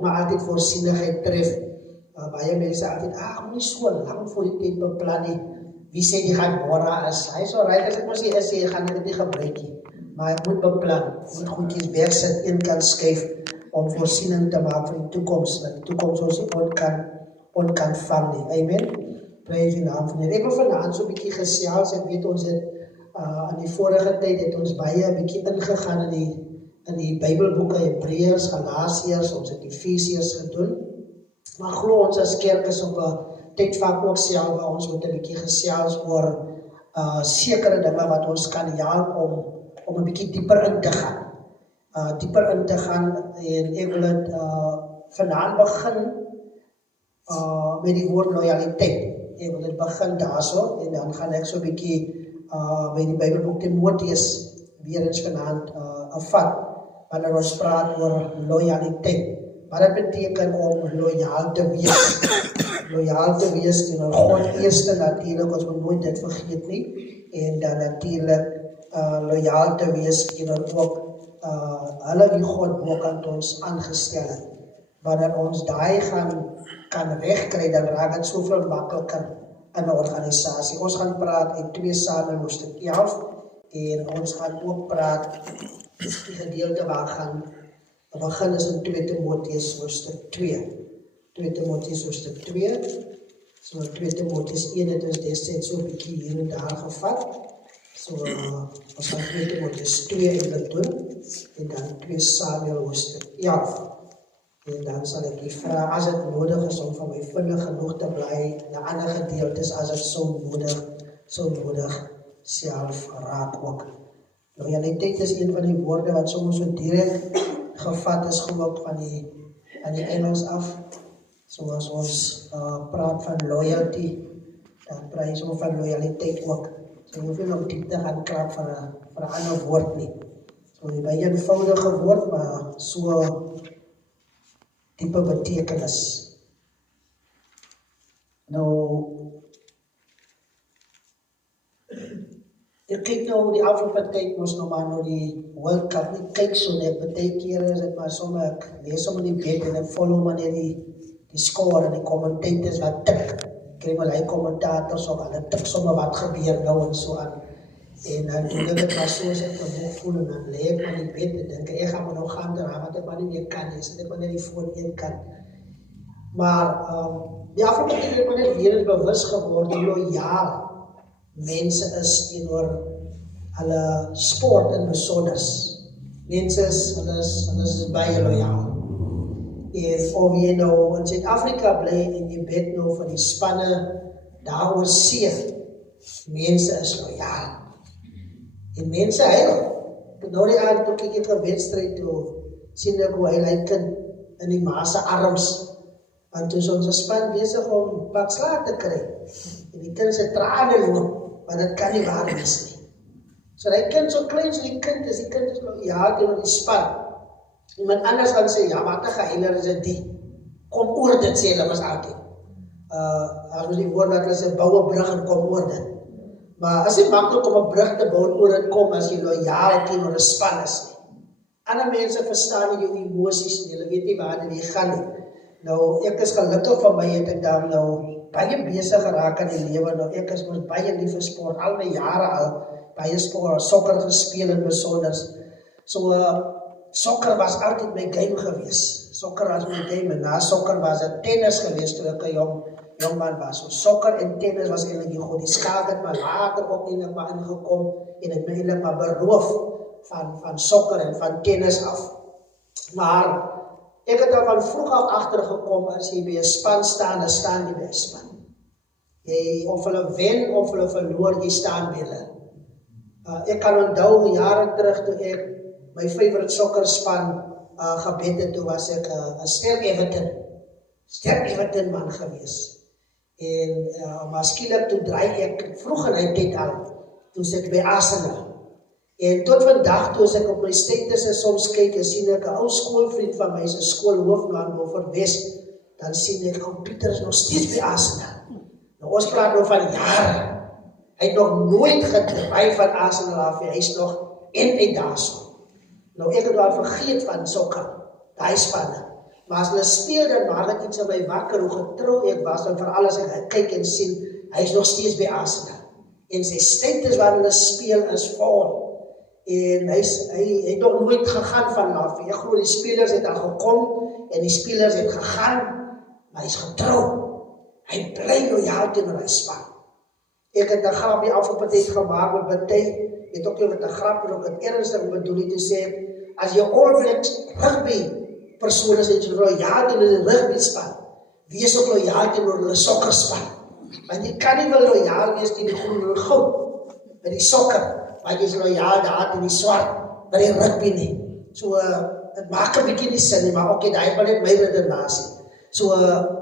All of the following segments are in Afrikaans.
maar altyd voorsienigheid tref. Baie mense altyd, nie so lang voor die tyd beplan nie. Wie sê die gaan môre is? Hy is alright, as ek mos nie is, gaan ek dit nie gebruik nie. Maar ek moet beplan, moet goedjies wegsit, een kant skuif, om voorsiening te maak vir die toekoms, dat die toekoms ons nie kan vang nie. Amen. Prys die naam van die Here. Ek wil vanaand so 'n bietjie gesels. Ek weet ons het in die vorige tyd het ons baie 'n bietjie ingegaan in die Bybelboeke, Hebreërs, Galasiërs, ons het Efesiërs gedoen. Maar glo ons as kerk is op 'n tydvak ook self waar ons moet 'n bietjie gesels oor sekere dinge wat ons kan help om 'n bietjie dieper in te gaan. En ek wil dit vanaand begin met die woord loyaliteit. Ek wil dit begin daarso en dan gaan ek so 'n bietjie by die Bybelboek Timoteus weer eens vanaand afvat wanneer ons praat oor loyaliteit. Wat dit beteken om loyaal te wees. Loyaal te wees teenoor God eerste natuurlik, ons moet nooit dit vergeet nie. En dan natuurlik loyaal te wees teenoor ook hulle wie God bokant ons aangestel het. Wanneer ons daai kan regkry, dan raak dit soveel makliker in 'n organisasie. Ons gaan praat in 2 Samuel hoofstuk 11 en ons gaan ook praat die gedeelte waar gaan begin is in 2 Timoteus hoofstuk 2. 2 Timoteus hoofstuk 2. So 2 Timoteus 1 het ons destyds so 'n bietjie hier en daar gevat. So ons gaan 2 Timoteus 2 en doen en dan 2 Samuel hoofstuk 11. En dan sal ek die vraag, as dit nodig is om van my vinnig genoeg te bly na ander gedeeltes as dit so nodig self raak ook. Loyaliteit is een van die woorde wat soms so direk gevat is gewoon van die Engels af. Zoals ons praat van loyalty, dan praat ons van loyaliteit ook. So jy hoef nie om diep te gaan krap vir 'n ander woord nie. So die baie eenvoudige woord, maar so diepe betekenis. Nou, ek kyk nou die afgelope tyd mos nog maar nou die World Cup, nie kyk so net, baie kere is dit maar sommer, ek lees sommer die bed en ek follow maar net die score en die commentators wat tik. Kry maar die commentators of hulle tik sommer wat gebeur nou en so aan. En dan doen dit maar so as ek vermoeg voel en dan lê ek maar die bed en dink ek gaan maar nou gaan dra, wat ek maar nie meer kan nie, sit ek maar net die foon een kant. Maar die afgelope tyd het ek maar net weer eens bewus geword hoe loyaal mense is teenoor hulle sport in besonders. Mense is baie loyaal. En of jy nou in Suid-Afrika bly en jy bet nou van die spanne daar oor see, mense is loyaal. En mense huil. Nou die aand toe kyk ek 'n wedstryd toe, sien ek hoe hy lyk in die ma se arms. Want toe is ons span besig om wat slaag te kry. En die kind se trane loop, maar dit kan nie waar wees nie. So die kind so klein so die kind is loyaal teenoor die span. Iemand anders gaan sê, ja, wat 'n geheiler is dit kom oor dit, sê hulle was altyd. As ons die woord wat hulle sê, bou 'n brug en kom oor dit. Maar as jy maklik om 'n brug te bou en oor dit kom, as jy loyaal teenoor 'n span is nie. Ander mense verstaan nie jou emosies nie, hulle weet nie waar dit gaan nie. Nou, ek is gelukkig van my het ek dan nou baie besig geraak in die lewe. Nou, ek is mos baie lief vir sport, al my jare al, baie sport, sokker gespeel in besonders. So, sokker was altyd my game gewees. Sokker was my game en na sokker was dit tennis gewees toe ek 'n jong man was. So sokker en tennis was eintlik die goed. Die skaak het maar later ook eintlik maar ingekom en het my eintlik maar beroof van sokker en van tennis af. Maar ek het al van vroeg af agtergekom as jy by 'n span staan, dan staan jy by 'n span. Jy of hulle wen of hulle verloor, jy staan by hulle. Ek kan onthou jare terug toe ek my favorite sokkerspan gebed het, toe was ek 'n sterk Everton man gewees. En maar skielik toe draai ek vroeg in die tyd al, toe ek by Arsenal. En tot vandag toe as ek op my status soms kyk en sien ek 'n ou skoolvriend van my se skoolhoof aan Beaufort West, dan sien ek ou Pieter is nog steeds by Arsenal. Nou ons praat nou van jare. Hy het nog nooit gedraai van Arsenal af, hy is nog en uit daarso. Nou ek het al vergeet van sokker, daai spanne. Maar as hulle speel, dan maak dit iets aan my wakker, hoe getrou ek was, en veral as ek kyk en sien, hy is nog steeds by Arsenal. En sy status waar hulle speel is vol. En hy het nog nooit gegaan van af. Ek glo die spelers het al gekom, en die spelers het gegaan, maar hy is getrou. Hy bly loyaal teenoor hy span. Ek het 'n grapie afgepat gemaak met Betty, het ook nie met 'n grap, en ook het ernstig bedoel nie te sê, as jy All Blacks rugby persoon is, het jy loyaal teenoor die rugby span, wees ook loyaal teenoor hulle sokker span. Want jy kan nie wel loyaal wees teen die groen en goud, met die sokker, maar jy is loyaal daar teen die swart, by die rugby nie. So, het maak 'n bietjie nie sin nie, maar oké, daai is maar net my redenasie. So,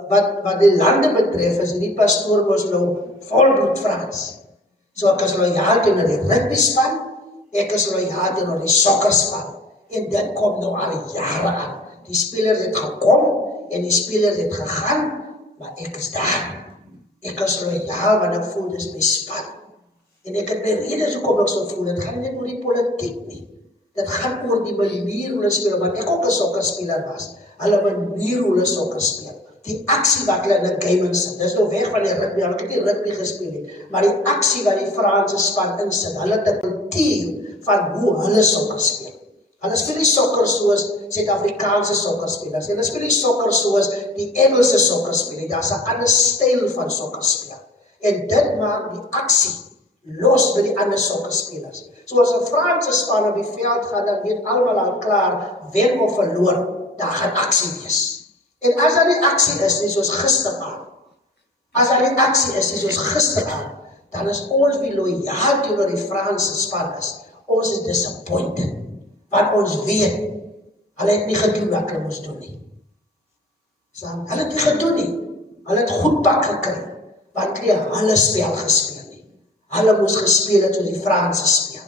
wat die lande betref, is die pastoor was nou volbloed Frans. So, ek is loyaal teenoor die rugby span, ek is loyaal teenoor die sokker span. En dit kom nou al jare aan. Die spelers het gekom, en die spelers het gegaan, maar ek is daar. Ek is loyaal, want ek voel dis my span. En ek het my redes hoekom ek so voel, dit gaan nie net oor die politiek nie. Dit gaan oor die manier hoe hulle speel, want ek ook 'n sokkerspeler was. Hulle manier hoe hulle sokker speel. Die aksie wat hulle in 'n game insit. Dis nou weg van die rugby, ek het nie rugby gespeel nie, maar die aksie wat die Franse span insit, hulle het 'n kultuur van hoe hulle sokker speel. Hulle speel nie sokker soos Suid-Afrikaanse sokkerspelers. Hulle speel nie sokker soos die Engelse sokkerspelers. Daar's 'n ander styl van sokkerspel. En dit maak die aksie los by die ander sokkerspelers. So as 'n Franse span op die veld gaan, dan weet almal al klaar, wen of verloor, daar gaan aksie wees. En as daar die aksie is, nie soos gisteraand, dan is ons wie loyaal teenoor die Franse span is. Ons is disappointed. Want ons weet, hulle het nie gedoen wat hulle moes doen nie. Hulle het nie gedoen nie. Hulle het goed pak gekry, want hulle spel gespeel nie. Hulle moes gespeel het soos die Franse speel.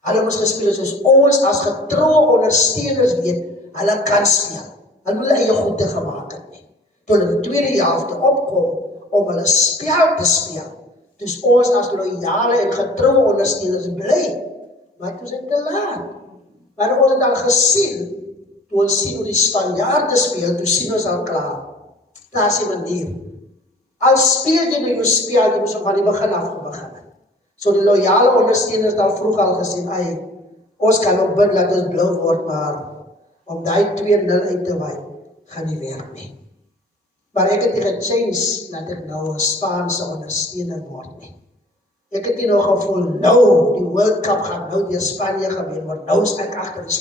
Hulle moes gespeel het soos ons as getroue ondersteuners weet, hulle kan speel. Hulle moet eie goede gemaak het nie. Toe hulle die tweede helfte opkom, om hulle spel te speel, dus ons as loyale en getroue ondersteuners bly, maar toe is dit te laat. Maar ons het al gesien, toe ons sien hoe die Spanjaarde speel, toe sien ons al klaar. Daar is die manier. Al speel jy nou jou spel, jy moes van die begin af begin. So die loyale ondersteuners het al vroeg al gesien, ons kan ook bid dat ons blou word, maar om die 2-0 uit te wy, gaan nie werk nie. Maar ek het nie gechange dat ek nou 'n Spaanse ondersteuner word nie. Ek het nie nog gevoel, nou, die World Cup gaan nou deur Spanje gewen word, nou is ek agter die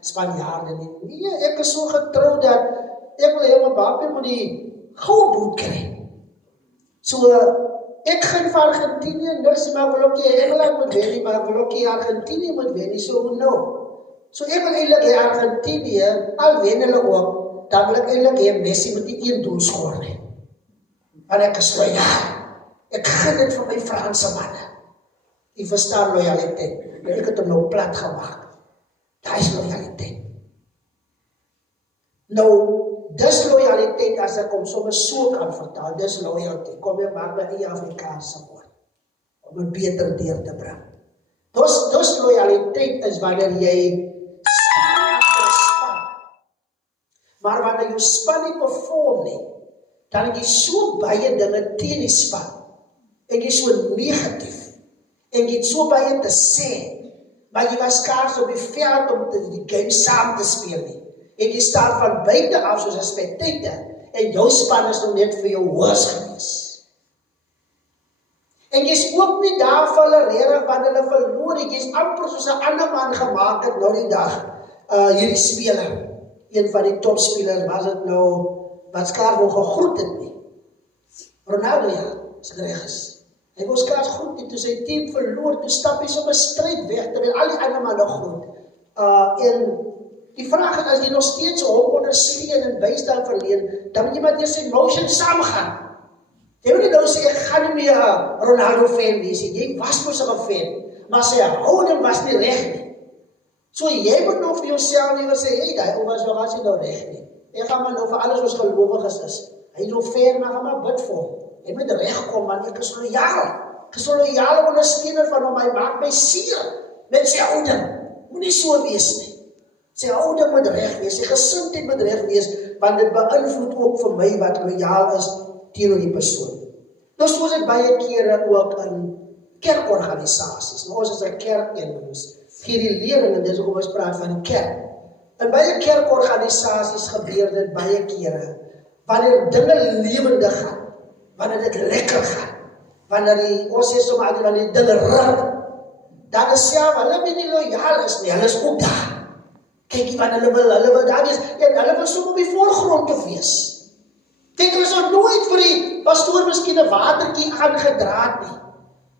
Spanjaarde nie. Nee, ek is so getrou dat ek wil helemaal Mbappé moet die goue boot kry. So, ek gaan vir Argentinië niks, maar ek wil ook nie Engeland moet wen nie, maar ek wil ook nie Argentinië moet wen nie, so nou. So ek wil eintlik hê Argentinië, al wen hulle ook, dan wil ek eintlik hê Messi moet die 1 doel skoor nie. Want ek is loyaal. Ek gun dit vir my Franse manne. Die verstaan loyaliteit. Ek het hom nou plat gemaak. Daar is loyaliteit. Nou, dis loyaliteit as ek hom soms so kan vertaal, dis loyaliteit. Kom ek maak met die Afrikaanse woord. Om het beter deur te bring. Dus loyaliteit is wanneer jy span. Maar wanneer jou span nie perform nie, dan het jy so baie dinge teen die span. En jy is so negatief, en jy het so baie te sê, maar jy was skaars op die veld om die game saam te speel nie. En jy staan van buite af soos 'n spectator, en jou span is nog net vir jou hoors gewees. En jy is ook nie daar vir hulle rede, want hulle verloor, jy is amper soos 'n ander man gemaak het nou die dag, hierdie speler, een van die topspelers, was het nou, wat skaars nog gegroet het nie. Ronaldo, ja, as ek reg is. Hy was skaars groet nie, toe sy team verloor, toe stap hy sommer stryd weg, terwyl al die ander manne groet. En die vraag is, as jy nog steeds hom ondersteun en bystand verleen, dan moet jy maar deur sy emotions saamgaan. Jy moet nie nou sê, ek gaan nie meer Ronaldo fan wees, jy was mos 'n fan, maar sy houding was nie reg nie. So jy moet nou vir jouself nie sê, hey, die was nou reg nie. Ek gaan maar nou vir alles ons gelowiges is. Hy is nou fan, maar gaan maar bid vir hom. Hy moet regkom, want ek is loyaal. Ek is 'n loyale ondersteuner van hom, hy maak my seer met sy houding. Moet nie so wees nie. Sy houding moet reg wees, sy gesindheid moet reg wees, want dit beïnvloed ook vir my wat loyaal is teenoor die persoon. Nou soos dit baie kere ook in kerkorganisasies, maar ons is 'n kerk en ons gee die leerling, en dis hoekom ons praat van kerk. In baie kerkorganisasies gebeur dit baie kere, wanneer dinge lewendig gaan, wanneer dit lekker gaan, wanneer ons sê sommer altyd wanneer die dinge ruk, dan is self, hulle wie nie loyaal is nie, hulle is ook daar. Kyk, want hulle wil daar wees, en hulle wil sommer op die voorgrond te wees. Kyk, hulle is nooit vir die pastoor miskien 'n watertjie aangedraad nie.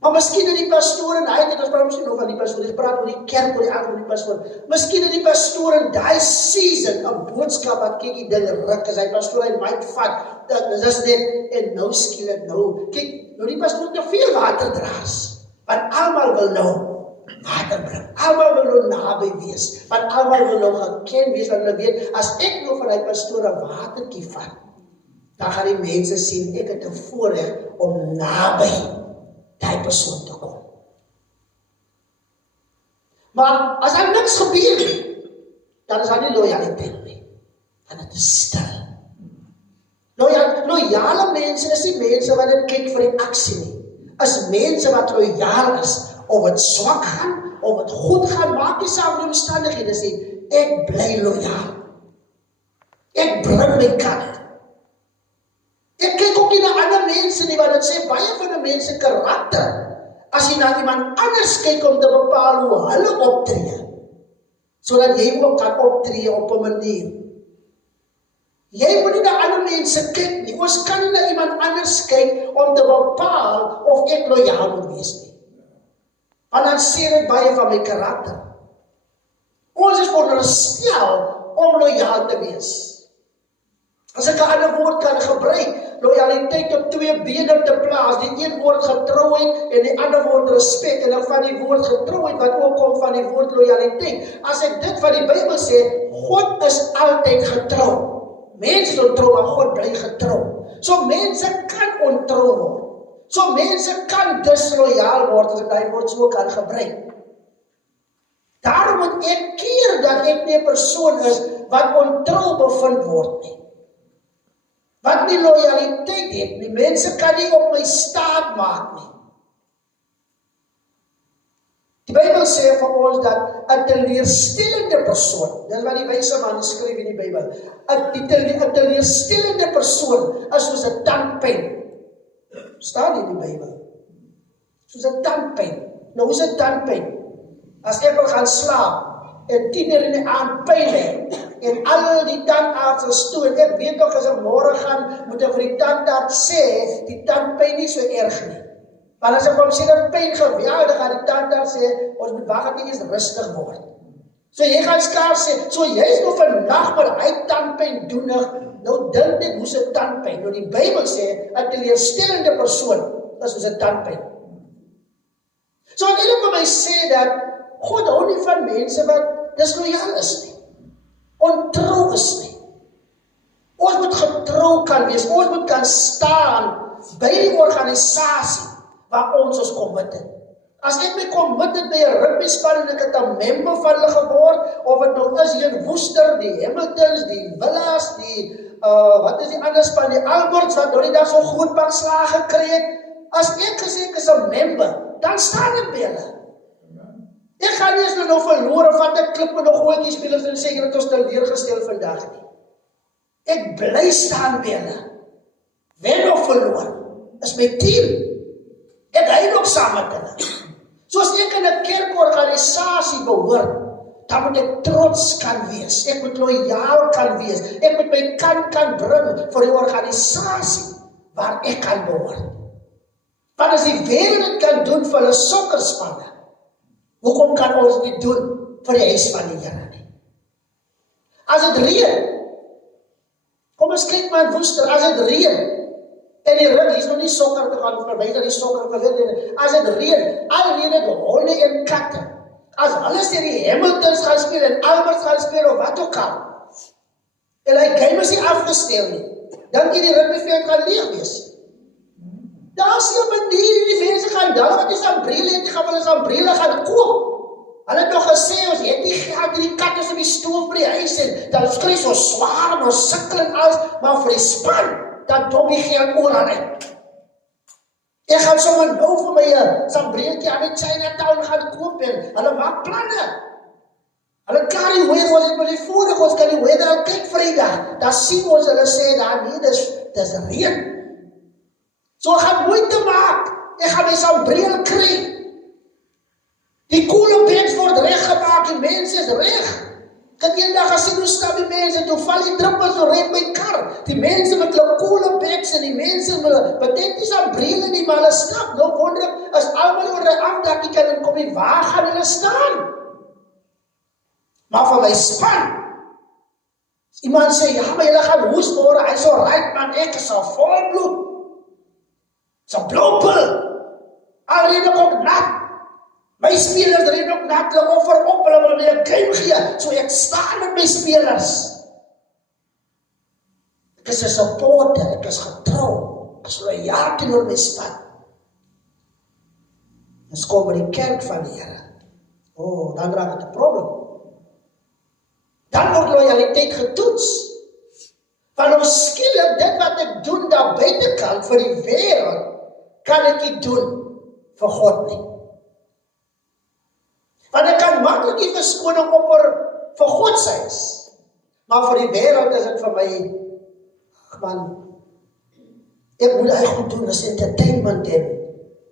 Maar miskien het die pastoor en hy het ons praat miskien nog van die pastoor, ons praat oor die kerk, oor die aard van die pastoor. Miskien het die pastoor in daai season 'n boodskap wat kyk die dinge ruk, as hy pastoor hy might vat, dit is net, en nou skielik nou, kyk, nou die pastoor te veel waterdraers, want almal wil nou water bring, almal wil nou naby wees, want almal wil nou geken wees, want hulle weet, as ek nou van die pastoor 'n watertjie vat, dan gaan die mense sien, ek het 'n voorreg om naby die persoon te kom. Maar as daar niks gebeur nie, dan is daar nie loyaliteit nie. Dan het is stil. Loyale mense is nie mense wat dit kyk vir die aksie nie. Is mense wat loyaal is, of het swak gaan, of het goed gaan, maak nie saak die omstandighede sê, ek bly loyaal. Ek bring my kant. Ek kyk ook nie na ander mense nie, want dit sê baie van die mense karakter, as jy na iemand anders kyk om te bepaal hoe hulle optree, sodat jy ook kan optree op 'n manier. Jy moet nie na ander mense kyk nie, ons kan nie na iemand anders kyk om te bepaal of ek loyaal moet wees nie. Want dan sê dit baie van my karakter. Ons is veronderstel om loyaal te wees. As ek 'n ander woord kan gebruik, loyaliteit op 2 bene te plaas, die een woord getrouheid en die ander woord respek, en dan van die woord getrouheid wat ook kom van die woord loyaliteit. As ek dit van die Bybel sê, God is altyd getrou. Mense is ontrou, maar God bly getrou. So mense kan ontrou word. So mense kan disloyaal word, as ek daai woord so kan gebruik. Daarom moet ek keer dat ek nie 'n persoon is wat ontrou bevind word nie. Wat nie loyaliteit het nie, mense kan nie op my staat maak nie. Die Bybel sê vir ons dat 'n teleurstellende persoon, dis wat die wyse man skryf in die Bybel, 'n teleurstellende persoon is soos 'n tandpyn. Staan in die Bybel. Soos 'n tandpyn. Nou is 'n tandpyn. As ek wil gaan slaap, en 10:00 in die aand pyn hê, en al die tandarts is toe, en ek weet nog as ek môre gaan, moet ek vir die tandarts sê, die tandpyn nie so erg nie. Want as ek hom sê dat pyn geweldig, gaan die tandarts sê, ons moet wag dat jy eers rustig word. So jy gaan skaars sê, so jy is nog vandag maar hy tandpyn doenig, nou dink net hoe se tandpyn. Nou die Bybel sê, 'n teleurstellende persoon is soos 'n tandpyn. So wat eintlik vir my sê dat God hou nie van mense wat disloyaal is nie, ontrou is nie. Ons moet getrou kan wees, ons moet kan staan by die organisasie waar ons committed. As ek my committed by 'n rugbyspan en ek het 'n member van hulle geword, of dit nou is hier in Woester, die Hamiltons, die Villas, wat is die ander span, die Alberts, wat nou die dag so groot pak slaag gekry het, as ek gesê ek is 'n member, dan staan ek by hulle. Ek gaan nie eens nou verloor, of wat ek klip met nog gooitjie spelers en sê, dat ons teleurgestel vandag nie. Ek bly staan by hulle. Wen of verloor, is my team. Ek hy nog saam met hulle. Soos ek in 'n kerkorganisasie behoort, dan moet ek trots kan wees. Ek moet loyaal kan wees. Ek moet my kan bring vir die organisasie waar ek kan behoort. Want as die wêreld dit kan doen vir hulle sokkerspanne, hoekom kan ons dit doen vir die huis van die Here nie? As dit reën, kom ons kyk maar in Woester, as dit reën, en die ring, is nog nie sokker te gaan verby dat die sokker verleer. As dit reën, alreeds die honde en katte, as hulle sê die Hamiltons gaan speel en Alberts gaan speel of wat ook al, en hy game is nie afgestel nie, dan die rugbyveld gaan leeg wees. Daar is 'n manier die mense gaan, hulle wat die sambrele het, die gaan hulle sambrele gaan koop. Hulle het nog gesê, ons het nie geld, die kat is op die stoof by die huis en dan skry so swaar en ons sukkel en alles, maar vir die span, dan dom die geld oral uit. Ek gaan sommer nou vir my sambreeltjie aan die Chinatown gaan koop en hulle maak planne. Hulle klaar die weather, ons het met die vorige, ons kan die weather al kyk Vrydag, dan sien ons, hulle sê, daar nee, dis reën. So ek gaan moeite maak, ek gaan my sambreel kry. Die cooler bags word reggemaak, die mense is reg. Ek het eendag gesien hoe stap die mense, toe val die druppels so red my kar. Die mense met hulle cooler bags en die mense met die sambrele nie, maar hulle stap. Nou wonder ek, as almal oor die afdakkie kan en kom die, waar gaan hulle staan? Maar van my span, as iemand sê, ja, maar julle gaan hoes môre, hy is so right man, ek is al volbloed. So blauwpil, al red ek ook nat. My spelers red ook nat, hulle offer op, hulle wil my 'n game gee, so ek staan met my spelers. Ek is 'n supporter, ek is getrou, ek is loyaal teenoor my span. Ons kom by die kerk van die Here. Dan raak dit 'n probleem. Dan word loyaliteit getoets. Want ons skielik, dit wat ek doen daar buitekant vir die wêreld, kan ek nie doen vir God nie. Want ek kan maklik nie verskoning opper vir God se huis. Maar vir die wêreld is dit vir my, man, ek moet hy goed doen, is entertainment en,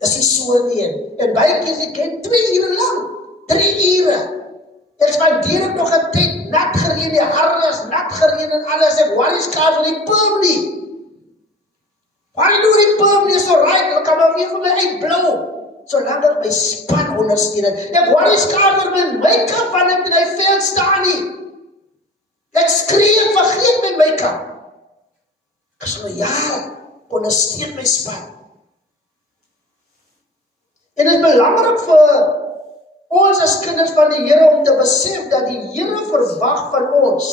is die so nie. En baie keer ek ken 2 ure lang, 3 ure. Ek spandeer ek nog 'n tyd, nat gereën, die harde is nat gereën en alles, ek worry skaars vir die perm nie. Waar doen die perm nie, so right, ek kan maar weer vir my uitblou. Solank ek my span ondersteun. Ek worry skaars vir my make-up, want ek in hy veld staan nie. Ek skree, ek vergeet my make-up. Ek sê, ja, ondersteun my span. En dit is belangrik vir ons as kinders van die Here om te besef dat die Here verwag van ons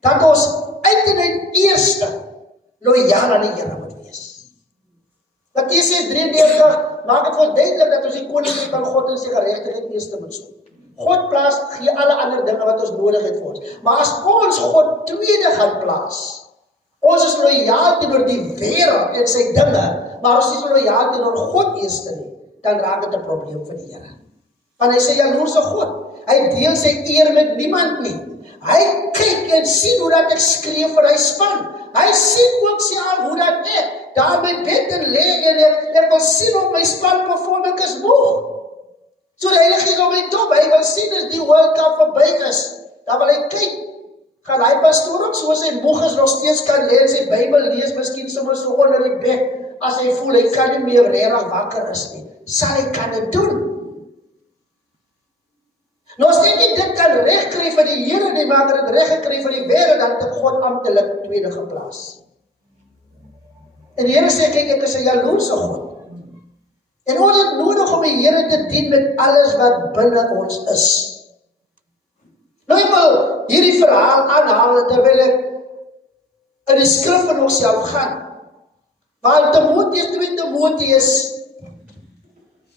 dat ons uit en uit eerste loyaal aan die Here moet wees. Matteus 6:33 maak dit wel duidelik dat ons die koninkryk van God en sy geregtigheid eerste moet soek. God plaas, gee alle ander dinge wat ons nodig het vir ons. Maar as ons God tweede gaan plaas, ons is loyaal teenoor die wêreld en sy dinge, maar ons is loyaal teenoor God eerste nie, dan raak dit 'n probleem vir die Here. Want hy sê jaloerse God, hy deel sy eer met niemand nie. Hy kyk en sien hoe dat ek skree vir hy span. Hy sien ook self hoe dat ek daar my bed en lê en ek wil sien op my span perform, ek is moeg. So die Heilige Gees op my dop, hy wil sien as die World Cup verby is, dan wil hy kyk, gaan hy pastoor ook soos hy moeg is nog steeds kan lê en sy Bybel lees, miskien soms so onder die bed, as hy voel hy kan nie meer regtig wakker is nie, sal hy kan dit doen. Nou as ek nie dit kan regkry vir die Here nie, maar dit reg gekry vir die wêreld, dan het God amptelik tweede geplaas. En die Here sê, kyk, ek is 'n jaloerse God. En ons het nodig om die Here te dien met alles wat binne ons is. Nou ek wil hierdie verhaal aanhaal terwyl ek in die skrif van onsself gaan. Want Timoteus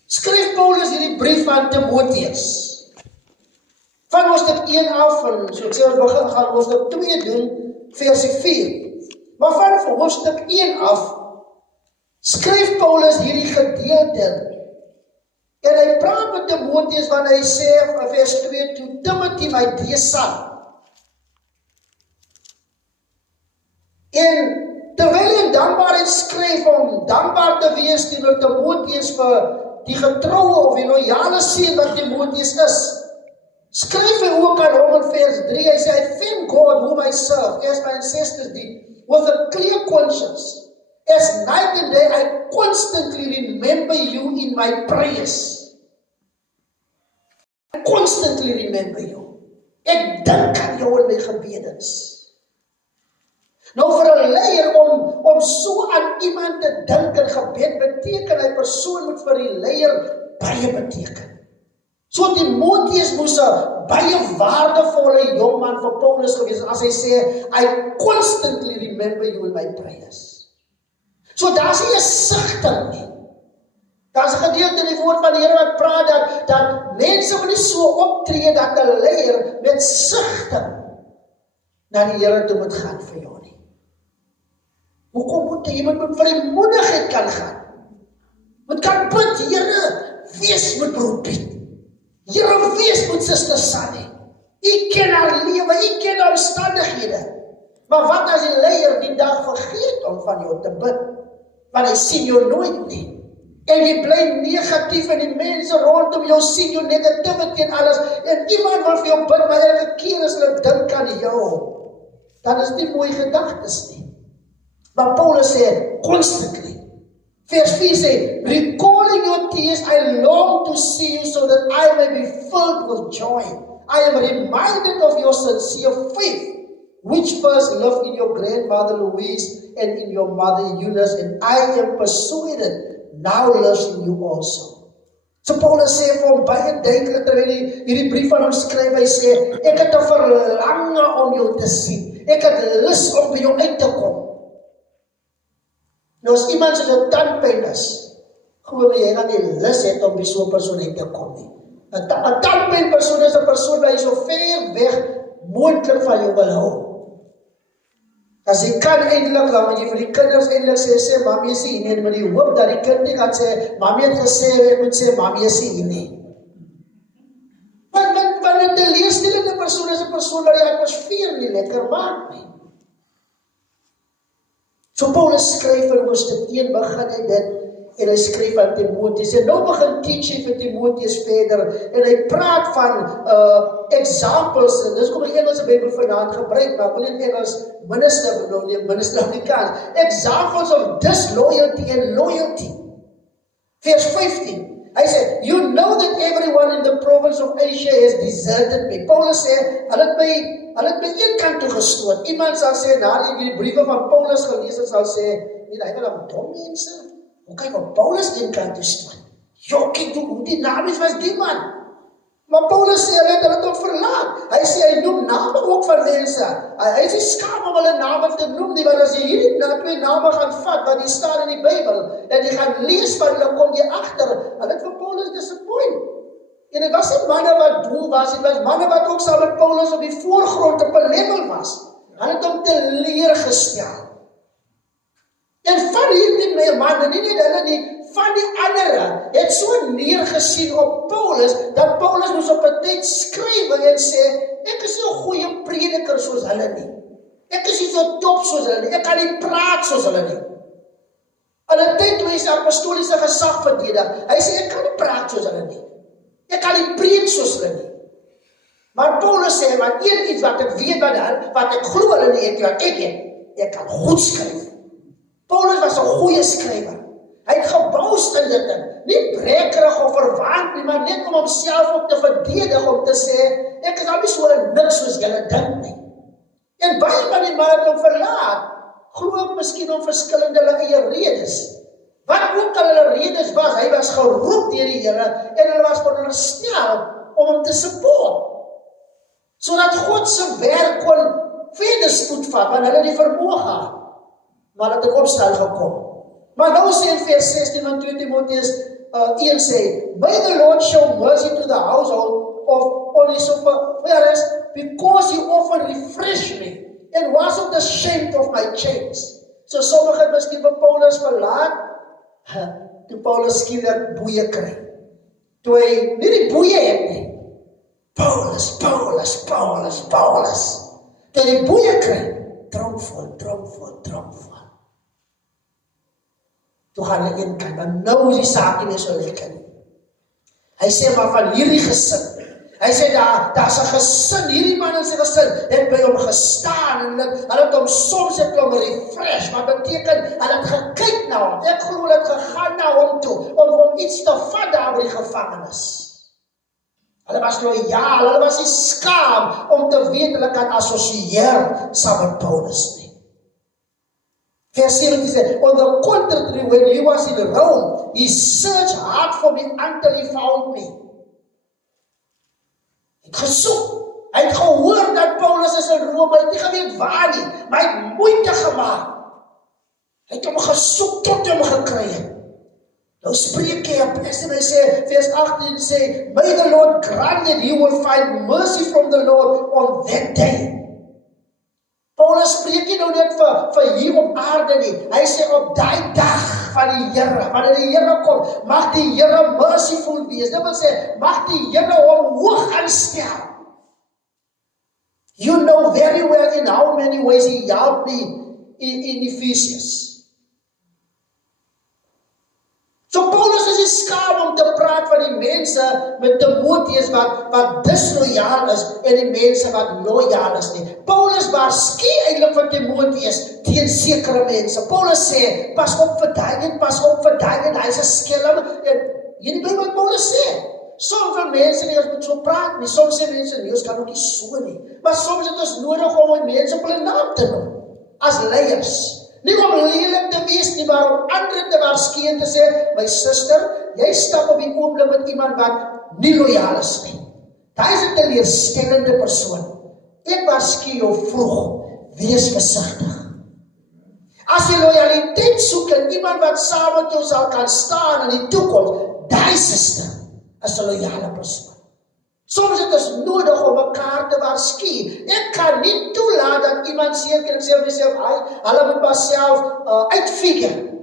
skryf Paulus hierdie brief aan Timoteus. Van hoofstuk 1 af, en so ek sê ons begin gaan hoofstuk 2 doen, versie 4. Maar van hoofstuk 1 af, skryf Paulus hierdie gedeelte. En hy praat met Timoteus, want hy sê in vers 2, to Timothy, my dear son. En terwyl hy dankbaarheid skryf om dankbaar te wees teenoor Timoteus vir die getroue of die loyale seun wat Timoteus is, skryf hy ook aan hom in vers 3, hy sê, I thank God whom I serve, as my ancestors did, with a clear conscience. As night and day, I constantly remember you in my prayers. I constantly remember you. Ek dink aan jou in my gebedens. Nou vir 'n leier om so aan iemand te dink in gebed, beteken hy persoon moet vir die leier baie beteken. So Timoteus moes 'n baie waardevolle jongman vir Paulus gewees, as hy sê, I constantly remember you in my prayers. So daar's nie 'n sigting nie. Daar's 'n gedeelte in die woord van die Here wat praat dat mense moet nie so optree dat 'n leier met sigting na die Here toe moet gaan vir jou nie. Hoekom moet iemand met vrymoedigheid kan gaan? Moet kan bid, Here, wees met Ruby. Here, wees met Suster Sunny. U ken haar lewe, u ken haar omstandighede. Maar wat as die leier die dag vergeet om van jou te bid? Want hy sien jou nooit nie. En jy bly negatief en die mense rondom jou sien jou negativity en alles. En iemand wil vir jou bid, maar elke keer as hulle dink aan jou, dan is die mooi gedagtes nie. Maar Paulus sê, constantly. Vers 4 sê, recalling your tears, I long to see you so that I may be filled with joy. I am reminded of your sincere faith, which first lived in your grandmother Louise and in your mother Eunice, and I am persuaded now lives in you also. So Paulus sê vir hom baie duidelik terwyl hy hierdie brief aan hom skryf, hy sê, ek het 'n verlange om jou te sien. Ek het lus om by jou uit te kom. Nou as iemand soos 'n tandpyn is, glo my, jy gaan nie lus het om by so 'n persoon uit te kom nie. 'n Tandpyn persoon is 'n persoon wat jy so ver weg moontlik van jou wil hou. As jy kan eintlik, dan moet jy vir die kinders eintlik sê, mami is hier nie, met die hoop dat die kind nie gaan sê, mami het gesê, ek moet sê, mami is hier nie. Want 'n teleurstellende persoon is 'n persoon wat die atmosfeer nie lekker maak nie. So Paulus skryf in hoofstuk 1, begin hy dit, en hy skryf aan Timotheus, en nou begin teaching vir Timotheus verder, en hy praat van examples, en dis kom die Engelse Bybel vanaand gebruik, maar ek wil nie Engels minister Afrikaans, examples of disloyalty and loyalty. Vers 15, hy sê, you know that everyone in the province of Asia has deserted me. Paulus sê, hulle het my een kant toe gestoot. Iemand sal sê, nadat jy die briewe van Paulus gelees het, sal sê, nee, hy wil dan dom mense. Hoe kan jy van Paulus een kant toe stoot? Jo, kyk hoe dynamisch was die man. Maar Paulus sê, hulle het hom verlaat. Hy sê, hy noem name ook van mense. Hy is nie skaam om hulle name te noem nie, want as jy hierdie twee name gaan vat, wat die staan in die Bybel, en jy gaan lees van hulle, kom jy agter, hulle het vir Paulus disappoint. En dit was nie manne wat doel was, dit was manne wat ook saam met Paulus op die voorgrond op 'n level was. Hulle het hom teleurgestel. En van hierdie manne, nie net hulle nie, van die ander het so neergesien op Paulus, dat Paulus moes op 'n tyd skryf en sê, ek is nie 'n goeie prediker soos hulle nie. Ek is nie so top soos hulle nie. Ek kan nie praat soos hulle nie. In 'n tyd toe hy sy apostoliese gesag verdedig, hy sê, ek kan nie praat soos hulle nie. Ek kan nie preek soos hulle nie. Maar Paulus sê, maar een iets wat ek weet wat ek glo hulle nie het, wat ek het, ek kan goed skryf. Paulus was 'n goeie skrywer. Hy het gebous in dit, nie brekerig of verwaand nie, maar net om homself op te verdedig, om te sê, ek is al nie so niks soos julle dink nie. En baie van die manne het hom verlaat, glo ek miskien om verskillende hulle eie redes. Wat ook al hulle redes was, hy was geroep deur die Here, en hulle was veronderstel om hom te support, sodat God se werk kon verder spoed vat, want hulle die vermoë gehad, maar het in opstel gekom. Maar nou sê in vers 16 van 2 Timotheus 1 sê, may the Lord show mercy to the household of Onesiphorus, because he often refreshed me, and wasn't ashamed of my chains. So sommige het miskien vir Paulus verlaat, toe Paulus skielik boeie kry. Toe hy nie die boeie het nie. Paulus. Toe hy die boeie kry, tramvol. Toe gaan hy een kant, maar nou is die saak nie so lekker nie. Hy sê maar van hierdie gesin. Hy sê daar's 'n gesin, hierdie man en sy gesin het by hom gestaan, en hulle het hom soms het hom refresh, wat beteken, hulle het gekyk na hom. Ek glo hulle het gegaan na hom toe, om hom iets te vat daar by die gevangenis. Hulle was loyaal, hulle was nie skaam om te weet hulle kan assosieer saam met Paulus nie. Vers 17 sê, on the contrary, when he was in Rome, he searched hard for me until he found me. Hy het gesoek, hy het gehoor dat Paulus is in Rome, hy het nie geweet waar nie, maar hy het moeite gemaak. Hy het hom gesoek tot hom gekry het. Nou spreek hy 'n blessing, hy sê, vers 18 sê, may the Lord grant that you will find mercy from the Lord on that day. Paulus spreek nie nou net vir hier op aarde nie. Hy sê op daai dag van die Here, wanneer die Here kom, mag die Here merciful wees. Dit wil sê, mag die Here hom hoog aanstel. You know very well in how many ways he helped me in Ephesians. So Paulus is nie skaam om te praat van die mense met Timotheus wat disloyaal is en die mense wat loyaal is nie. Paulus waarsku eintlik vir Timotheus teen sekere mense. Paulus sê, pas op vir daai en hy's 'n skelm. En hierdie bly wat Paulus sê. Sommige mense nie ons moet so praat nie. Soms sê mense nie, ons kan ook nie so nie. Maar soms het ons nodig om die mense op hulle naam te noem as leiers. Nie om lelik te wees nie, maar om ander te waarsku en te sê, my suster, jy stap op die oomblik met iemand wat nie loyaal is nie. Daai is 'n teleurstellende persoon. Ek waarsku jou vroeg, wees versigtig. As jy loyaliteit soek in iemand wat saam met jou sal kan staan in die toekoms, daai suster is 'n loyale persoon. Soms het ons nodig om mekaar te waarsku. Ek kan nie toelaat dat iemand seker sê vir myself, hulle moet maar self uitfigure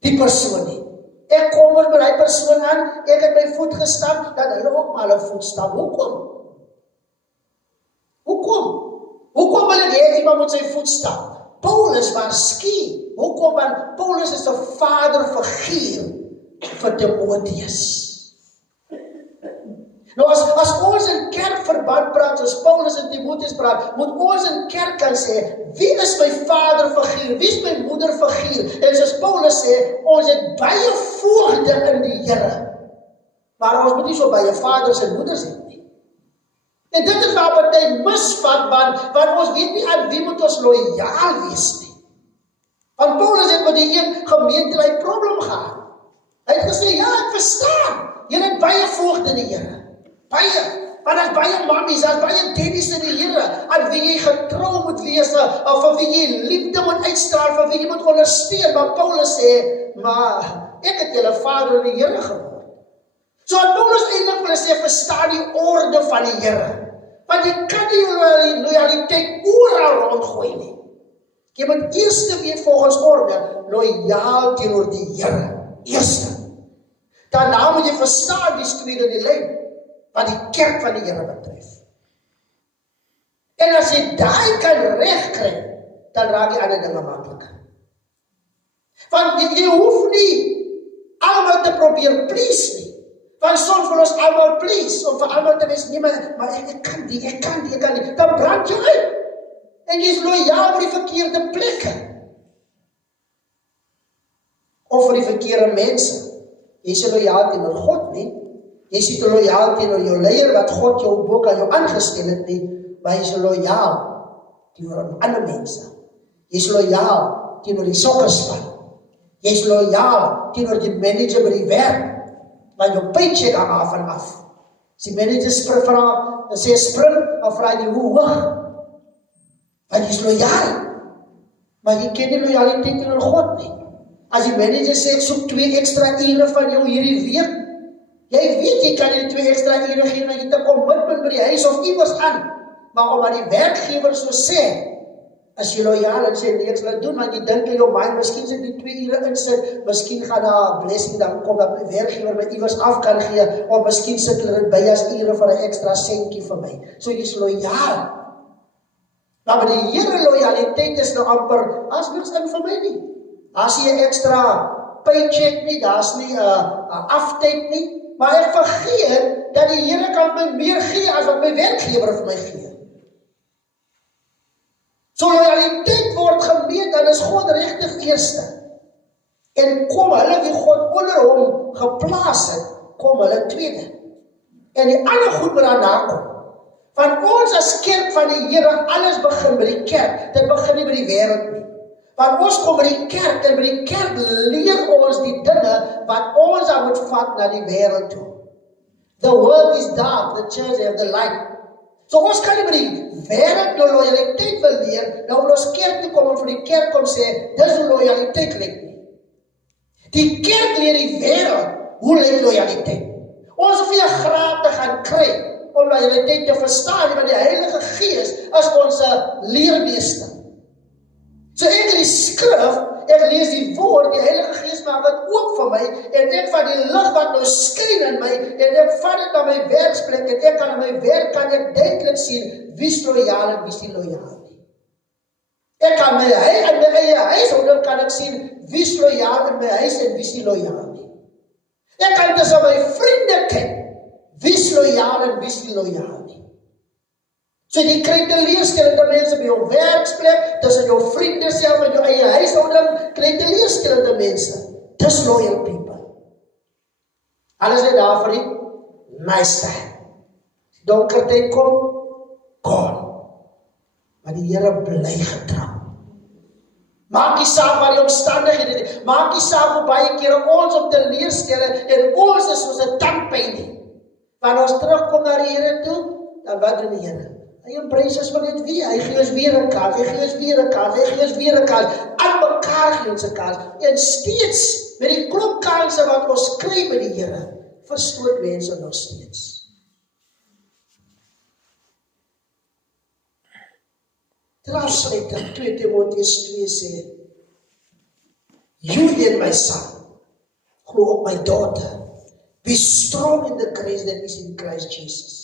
die persoon nie. Ek kom met die persoon aan, ek het my voet gestap, dat hulle ook maar hulle voet stap. Hoekom? Hoekom wil ek hê iemand moet sy voet stap? Paulus waarsku. Hoekom? Want Paulus is 'n vaderfiguur vir Timotheus. Nou as ons in kerkverband praat, soos Paulus en Timotheus praat, moet ons in kerk kan sê, wie is my vaderfiguur, wie is my moederfiguur? En soos Paulus sê, ons het baie voogde in die Here. Maar ons moet nie so baie vaders en moeders hê nie. En dit is waar party misvat, want ons weet nie aan wie moet ons loyaal wees nie. Want Paulus het met die een gemeente probleem gehad. Hy het gesê, ja, ek verstaan, julle het baie voogde in die Here. Baie, want daar's baie mammies, daar's baie daddies in die Here, aan wie jy getrou moet wees, of vir wie jy liefde moet uitstraal, vir wie jy moet ondersteun. Maar Paulus sê, maar ek het julle vader in die Here geword. So wat Paulus eintlik wil sê, verstaan die orde van die Here. Want jy kan nie loyaliteit oral rondgooi nie. Jy moet eers weet volgens orde, loyaal teenoor die Here. Eerste. Daarna moet jy verstaan die tweede die lyn, wat die kerk van die Here betref. En as jy daai kan regkry, dan raak die ander dinge makliker. Want jy hoef nie almal te probeer please nie. Want soms wil ons almal please, om vir almal te wees, nee, maar ek kan die. Dan brand jy uit. En jy is loyaal vir die verkeerde plekke. Of vir die verkeerde mense. Jy is loyaal teenoor God nie. Jy is nie loyaal teenoor jou leier wat God jou boek aan jou aangestel het nie, maar jy is loyaal teenoor ander mense. Jy is loyaal teenoor die sokkerspan. Jy is loyaal teenoor die manager by die werk, want jou paycheck hang af en af. As die manager sê spring, dan vra jy hoe hoog. Want jy is loyaal. Maar jy ken nie loyaliteit teenoor God nie. As die manager sê, ek soek 2 ekstra ure van jou hierdie week, jy weet, jy kan die 2 ekstra ure gee, en jy te commitment by die huis of iewers aan. Maar omdat die werkgewer so sê, as jy loyaal en sê, nee, ek sal dit doen, want jy dink in jou mind, miskien sit die 2 ure insit, miskien gaan daar 'n blessing dan kom, dat my werkgewer my iewers af kan gee, of miskien sit hulle dit by as ure vir 'n ekstra sentjie vir my. So jy is loyaal. Maar by die Here loyaliteit is nou amper, as niks in vir my nie. As jy 'n ekstra paycheck nie, daar's nie 'n aftyd nie, maar ek vergeet dat die Here kan my meer gee as wat my werkgewer vir my gee. So loyaliteit word gemeet, dan is God regtig eerste. En kom hulle wie God onder hom geplaas het, kom hulle tweede. En die ander goed moet daarna kom. Van ons as kerk van die Here, alles begin by die kerk. Dit begin nie by die wêreld nie. Want ons kom by die kerk, en by die kerk leer ons die dinge wat ons dan moet vat na die wêreld toe. The world is dark, the church have the light. So ons kan nie by die wêreld nou loyaliteit wil leer, nou wil ons kerk toe kom en vir die kerk kom sê, dis hoe loyaliteit lyk nie. Die kerk leer die wêreld, hoe lyk lojaliteit? Ons hoef nie 'n graad te gaan kry om lojaliteit te verstaan, want die Heilige Gees is ons leermeester. So ek in die skrif, ek lees die woord, die Heilige Gees maak dit oop vir my, en ek van die lig wat nou skyn in my, en ek vat dit na my werksplek, en ek kan in my werk, kan ek duidelik sien, wie is loyaal en wie is nie loyaal nie. Ek kan in my eie huishouding kan ek sien, wie is loyaal in my huis en wie is nie loyaal nie. Ek kan tussen my vriende kyk, wie is loyaal en wie is nie loyaal nie. So jy kry teleurstellende mense by jou werksplek, tussen jou vriende self en jou eie huishouding, kry teleurstellende mense. Dis loyal people. Alles net daar vir die nice time. Donker tyd kom, gone. Maar die Here bly getrou. Maak nie saak wat die omstandighede nie. Maak nie saak hoe baie kere ons op teleurstelle en ons is soos 'n tandpyn nie. Wanneer ons terugkom na die Here toe, dan wat doen die Here? Hy embrace ons van dit wie? Hy gee ons weer 'n kans, hy gee ons weer 'n kans, hy gee ons weer 'n kans. Aan mekaar gee ons 'n kans. En steeds, met die klomp kanse wat ons kry by die Here, verstoot mense nog steeds. Terafsluiting, 2 Timoteus 2 sê, You then, my son, grow up, my daughter, be strong in the grace that is in Christ Jesus.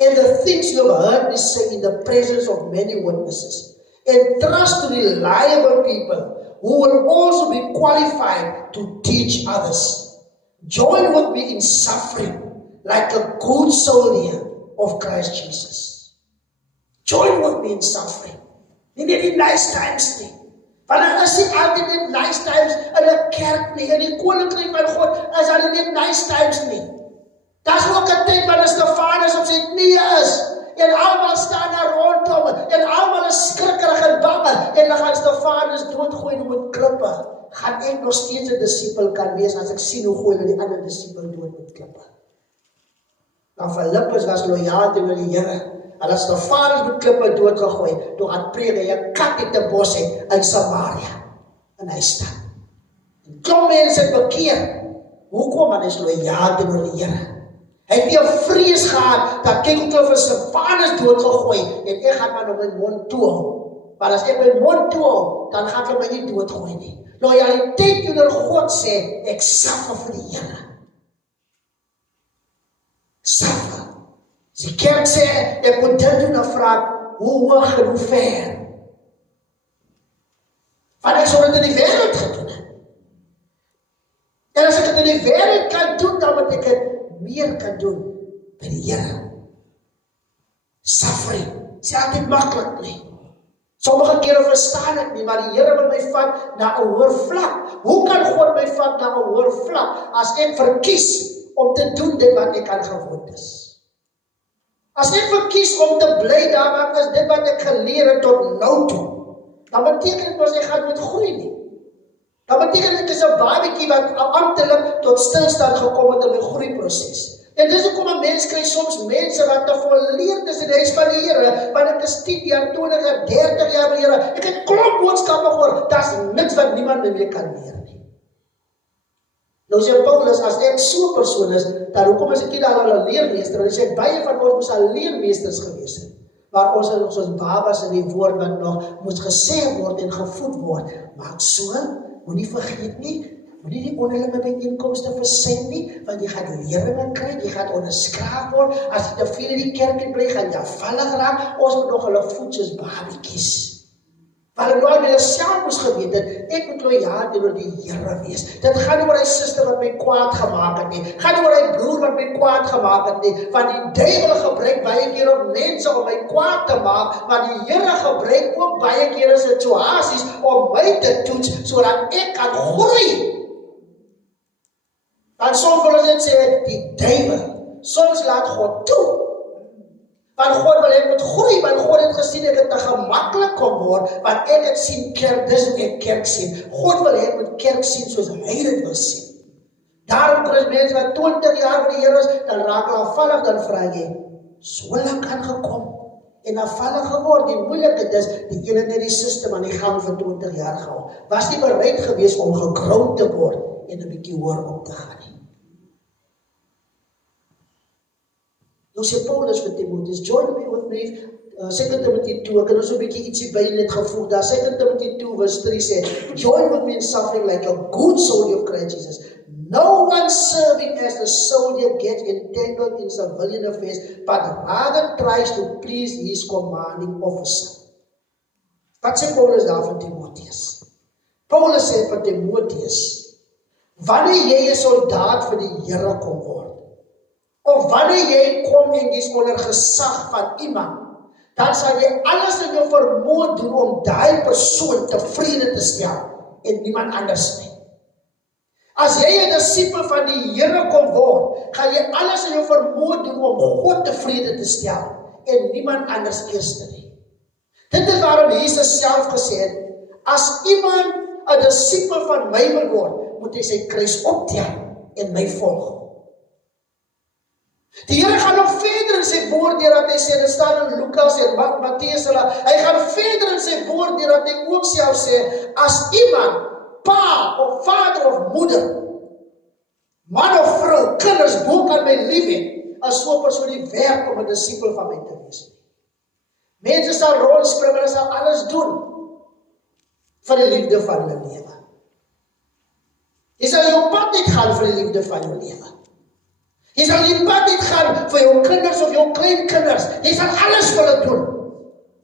And the things you have heard me say in the presence of many witnesses, and trust to reliable people who will also be qualified to teach others. Join with me in suffering like a good soldier of Christ Jesus. Join with me in suffering. Nie net die nice times nie. Want daar is nie altyd net nice times in 'n kerk nie. In die koninkryk van God is daar nie net nice times nie. Daar's ook 'n tyd wanneer Stefanus op sy knieë is en almal staan daar rondom en almal is skrikkerig en bang en hulle gaan Stefanus doodgooi met klippe. Gaan ek nog steeds 'n disipel kan wees as ek sien hoe gooi hulle die ander disipel dood met klippe. Nou Filippus was lojaal teenoor die Here. Hulle het Stefanus met klippe doodgegooi, toe gaan preek hy 'n kat uit 'n bos in Samaria. En hy staan. En klomp mense het bekeer. Hoekom? Want hy is lojaal teenoor die Here. Hy het nie 'n vrees gehad dat kyk hoe hulle vir Stefanus doodgegooi en ek gaan maar op my mond toe hou. Maar as ek my mond toe hou, dan gaan hulle my nie doodgooi nie. Lojaliteit teenoor God sê, ek suffer vir die Here. Suffer. As die kerk sê, ek moet dit doen, dan vraag, hoe hoog en hoe ver? Want ek sou dit in die wêreld gedoen het. En as ek dit in die wêreld kan doen, dan moet ek het meer kan doen by die Here. Suffering, is altyd maklik nie. Sommige kere verstaan ek nie, maar die Here wil my vat na 'n hoër vlak. Hoe kan God my vat na 'n hoër vlak, as ek verkies om te doen dit wat ek aan gewoond is? As ek verkies om te bly daar waar is dit wat ek geleer het tot nou toe, dan beteken dit mos ek gaan nooit groei nie. Dan beteken dit is 'n babatjie wat amptelik tot stilstand gekom het in my groeiproses. En dis hoekom 'n mens kry soms mense wat te volleerd is in die huis van die Here, want ek is 10 jaar, 20 jaar, 30 jaar by die Here. Ek het klomp boodskappe gehoor, daar's niks wat niemand by my kan leer nie. Nou sê Paulus, as ek so 'n persoon is, dan hoekom is ek nie al 'n leermeester? En hy sê, baie van ons moes al leermeesters gewees het. Maar ons is nog soos babas in die woord wat nog moet gesê word en gevoed word. Maak so, moenie vergeet nie, moenie die onderlinge byeenkomste versuim nie, want jy gaan leringe kry, jy gaan onderskraap word. As jy te veel in die kerk bly, gaan jy afvallig raak. Ons moet nog hulle voed soos babetjies. Maar ek nou self moes geweet het, ek moet lojaal teenoor die Here wees. Dit gaan nie oor hy suster wat my kwaad gemaak het nie. Gaan nie oor hy broer wat my kwaad gemaak het nie. Want die duiwel gebruik baie keer op mense om my kwaad te maak, maar die Here gebruik ook baie keer situasies om my te toets, sodat ek kan groei. Want soms wil ons sê, die duiwel, soms laat God toe. Want God wil ek moet groei, want God het gesien ek het te gemaklik kom word, want ek het sien kerk, dis hoe ek kerk sien. God wil ek moet kerk sien soos hy dit wil sien. Daarom kry mense wat 20 jaar by die Here is, dan raak hulle afvallig, dan vraag jy, so lank aangekom en afvallig geword, die moeilikheid is, die ene net die system aan die gang vir 20 jaar gehou, was nie bereid gewees om gegroot te word en 'n bietjie hoor op te gaan nie. Nou sê Paulus vir Timotheus, join me with me, 2 Timothy 2, ek het ons 'n bietjie ietsie by net gevoeg daar, 2 Timothy 2 verse 3 sê, join with me in suffering like a good soldier of Christ Jesus. No one serving as a soldier gets entangled in civilian affairs, but rather tries to please his commanding officer. Wat sê Paulus daar vir Timotheus? Paulus sê vir Timotheus, wanneer jy 'n soldaat vir die Here kom word, of wanneer jy kom en jy's onder gesag van iemand, dan sal jy alles in jou vermoë doen om daai persoon tevrede te stel en niemand anders nie. As jy 'n disipel van die Here kom word, gaan jy alles in jou vermoë doen om God tevrede te stel en niemand anders eerste nie. Dit is waarom Jesus self gesê het, as iemand 'n disipel van my wil word, moet hy sy kruis optel en my volg. Die Here gaan nog verder in sy woord deur dat hy sê, dit staan in Lukas en Matteus, hy gaan verder in sy woord deur dat hy ook self sê, as iemand, pa of vader of moeder, man of vrou, kinders bo kan my lief hê, as so 'n persoon nie werk om 'n disipel van my te wees. Mense sal rondspring, hulle sal alles doen vir die liefde van hulle lewe. Jy sal jou pad net gaan vir die liefde van jou lewe. Jy sal die pad net gaan vir jou kinders of jou kleinkinders. Jy sal alles vir hulle doen.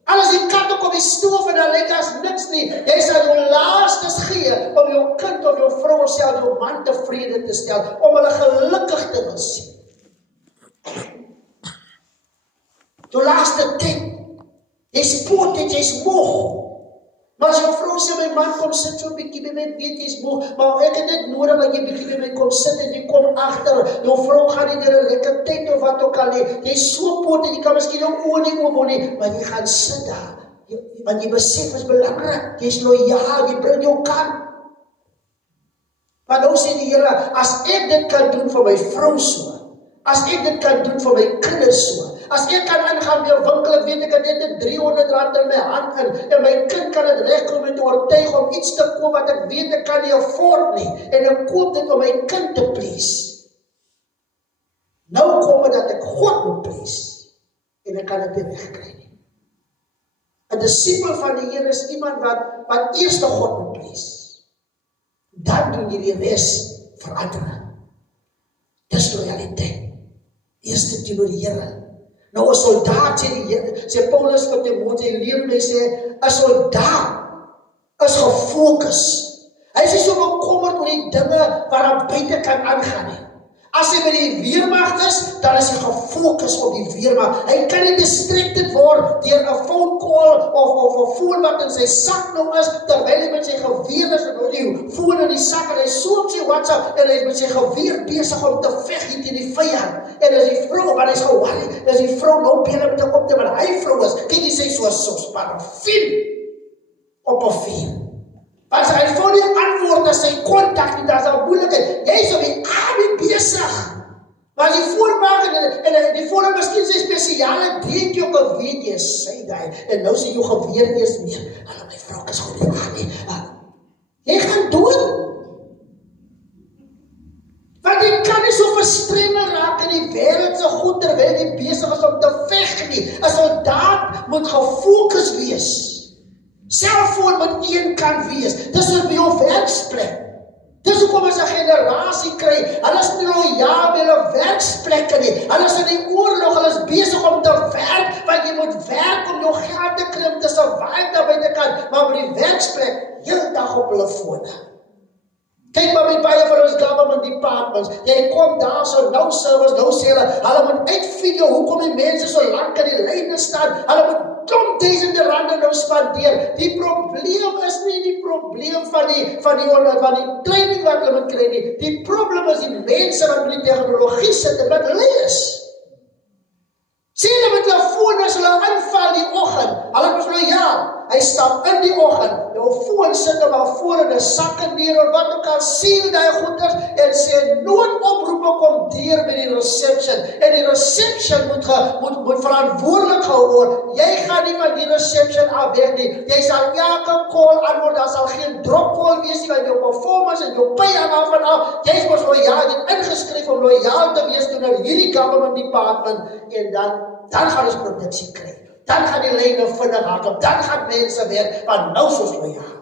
Alles die kat ook op die stoof en dan lyk as niks nie. Jy sal jou laastes gee om jou kind of jou vrou of self jou man tevrede te stel, om hulle gelukkig te wil sien. Jou laaste tyd, jy's poot, jy's moeg. Maar as jou vrou sê, my man kom sit so 'n bietjie by my, weet jy's moeg, maar ek het dit nodig dat jy bietjie by my kom sit en jy kom agter, jou vrou gaan nie deur 'n lekker tyd of wat ook al nie, jy's so poot en jy kan miskien jou oë nie oop nie, maar jy gaan sit daar, want jy besef is belangrik, jy's loyaal, jy bring jou kant. Maar nou sê die Here, as ek dit kan doen vir my vrou so, as ek dit kan doen vir my kinders so, as ek kan ingaan by 'n winkel, ek weet ek het net R300 in my hand en my kind kan dit regkom met oortuig om iets te koop wat ek weet ek kan nie afford nie, en ek koop dit om my kind te please. Nou kom dit dat ek God moet please, en ek kan dit nie regkry nie. 'n Disipel van die Here is iemand wat eers God moet please. Dan doen jy die res vir ander. Dis loyaliteit. Eerste teenoor die Here. Nou 'n soldaat sê Paulus vir Timotheus, leer my sê, 'n soldaat is gefokus. Hy is nie so bekommerd oor die dinge wat aan buite kan aangaan nie. As hy by die weermag is, dan is hy gefokus op die weermag. Hy kan nie distracted word deur 'n phone call of 'n foon wat in sy sak nou is, terwyl hy met sy geweer is en die foon in die sak en hy so op sy WhatsApp en hy is met sy geweer besig om te veg teen die vyand. En as die vrou, want hy is geworry, as die vrou nou bele met 'n opte, want hy vrou is, kyk jy sê soos parafin op 'n vuur. As hy vir die antwoord as sy kontak nie, dan is daar moeilikheid. Jy is op die aarde besig. Maar as die voormaak en die voor miskien sy spesiale driekie op 'n weet jy sê daai, en nou sê jou geweer eers meer. Hallo my vrou is goed nie. Jy gaan dood. Want jy kan nie so verstrengel raak in die wêreld se goed terwyl jy besig is om te veg nie. 'n Soldaat moet gefokus wees. Selfoon moet een kant wees. Dis op jou werksplek. Dis hoekom as 'n generasie kry, hulle is nie loyaal by hulle werksplekke nie. Hulle is in die oorlog, hulle is besig om te werk, want jy moet werk om jou geld te kry om te survive daar buitekant, maar by die werksplek, heeldag op hulle fone. Kyk maar by baie van ons government departments, jy kom daar so, nou service, nou sê hulle moet uitfigure hoekom die mense so lank in die lyne staan, hulle moet duisende rande nou spandeer. Die probleem is nie die probleem van die training wat hulle moet kry nie. Die probleem is die mense wat met die tegnologie sit en wat lees. Sê hulle met hulle foon as hulle aanval die oggend, hulle is loyaal. Hy stap in die oggend, jou foon sit hom al voor in 'n sak en neer of wat ook al, sien daai goeders en sê noodoproepe kom deur by die reception. En die reception moet verantwoordelik gehou word. Jy gaan nie van die reception af weg nie. Jy sal elke call antwoord, daar sal geen drop call wees posisie, uit jou performance en jou pay af en af. Jy is mos loyaal, jy het ingeskryf om loyaal te wees teenoor hierdie government department en dan gaan ons produksie kry. Dan gaan die lyne vinnig hardloop, dan gaan mense weer, want nou is ons loyaal.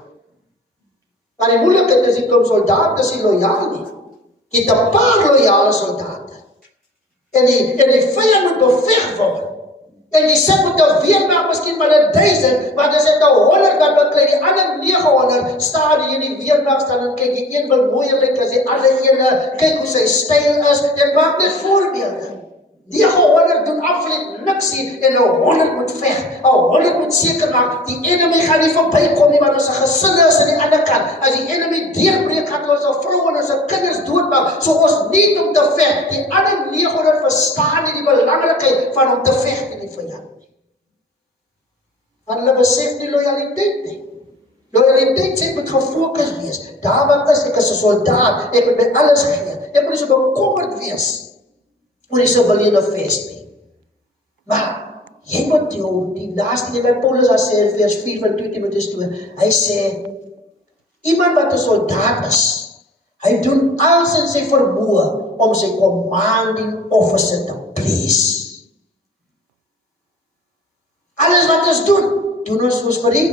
Maar die moeilikheid is die klomp soldate is nie loyaal nie. Jy het 'n paar loyale soldate. En die vyand moet beveg word. En die sit met 'n weermag, miskien maar 1000, maar as dit 100 dan bekry die ander 900, staan die in die weermag staan en kyk, die een wil mooier lyk as die ander ene, kyk hoe sy styl is, en maak net voorbeelde. 900 doen absoluut niks hier, en 100 moet veg, 100 moet seker maak, die enemy gaan nie verbykom nie, want ons gesinne is aan die ander kant, as die enemy deurbreek, gaan ons vroue en ons kinders doodmaak, so ons niet om te veg, die ander 900 verstaan nie die belangrikheid van om te veg in die vyand nie. Want hulle besef nie loyaliteit nie. Loyaliteit sê, ek moet gefokus wees, daar wat is, ek is 'n soldaat, ek moet my alles gee, ek moet nie so bekommerd wees, oor die civilian affairs nie. Maar, jy moet die laaste ding wat Paulus al sê in vers 4 van 2 Timotheus 2, hy sê, iemand wat 'n soldaat is, hy doen alles in sy vermoë om sy commanding officer te please. Alles wat ons doen ons vir die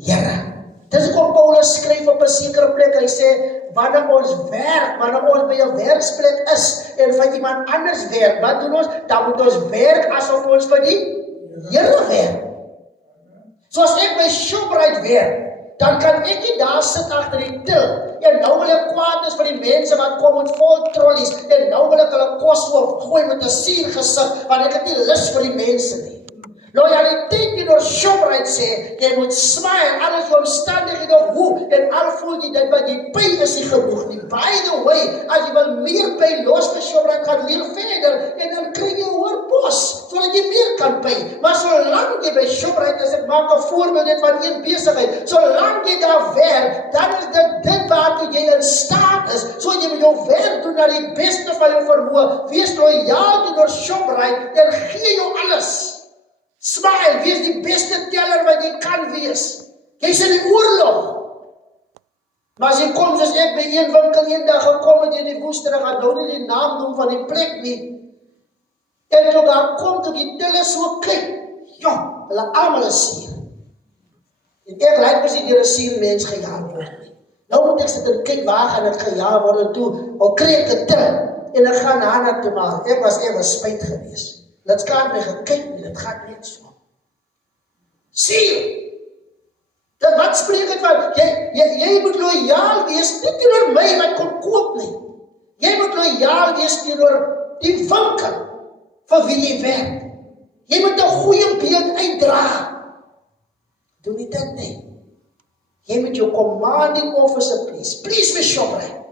Here. Dis hoekom Paulus skryf op 'n sekere plek, hy sê, wanneer ons werk, wanneer ons by 'n werksplek is, en vir iemand anders werk, wat doen ons? Dan moet ons werk asof ons vir die Here werk. So as ek by Shoprite werk, dan kan ek nie daar sit agter die til, en nou wil ek kwaad is vir die mense wat kom met vol trollies, en nou wil ek hulle kos gooi met 'n suur gesig, want ek het nie lus vir die mense nie. Loyaliteit teenoor Shoprite sê, jy moet smile, alles jou omstandighede hoe, en al voel jy dit wat jy pay is nie genoeg nie. By the way, as jy wil meer pay, los vir Shoprite, gaan leer verder, en dan kry jy 'n hoër pos, sodat jy meer kan pay. Maar solank jy by Shoprite is, ek maak 'n voorbeeld net van een besigheid, solank jy daar werk, dan is dit waartoe jy in staat is, so jy moet jou werk doen na die beste van jou vermoë, wees loyaal teenoor Shoprite, en gee jou alles. Smile, wees die beste teller wat jy kan wees. Jy's in die oorlog. Maar as jy kom, soos ek by een winkel eendag gekom het in die Woester, ek gaan nou nie die naam noem van die plek nie. En toe daar kom, toe die teller so kyk, ja, hulle almal is sier. En ek lyk mos nie deur 'n sier mens gejaag word nie. Nou moet ek sit en kyk, waar gaan ek gejaag word, en toe, al kry ek 'n til, en ek gaan na toe maar, ek was spyt gewees. Dit kan my gekyk nie, dit gaan net so. Sier! Dan wat spreek het van, jy moet loyaal wees, nie teenoor my wat kon koop nie. Jy moet loyaal wees teenoor die winkel, vir wie jy werk. Jy moet 'n goeie beeld uitdra. Doen nie dit nie. Jy moet jou commanding officer please vir Shoprite,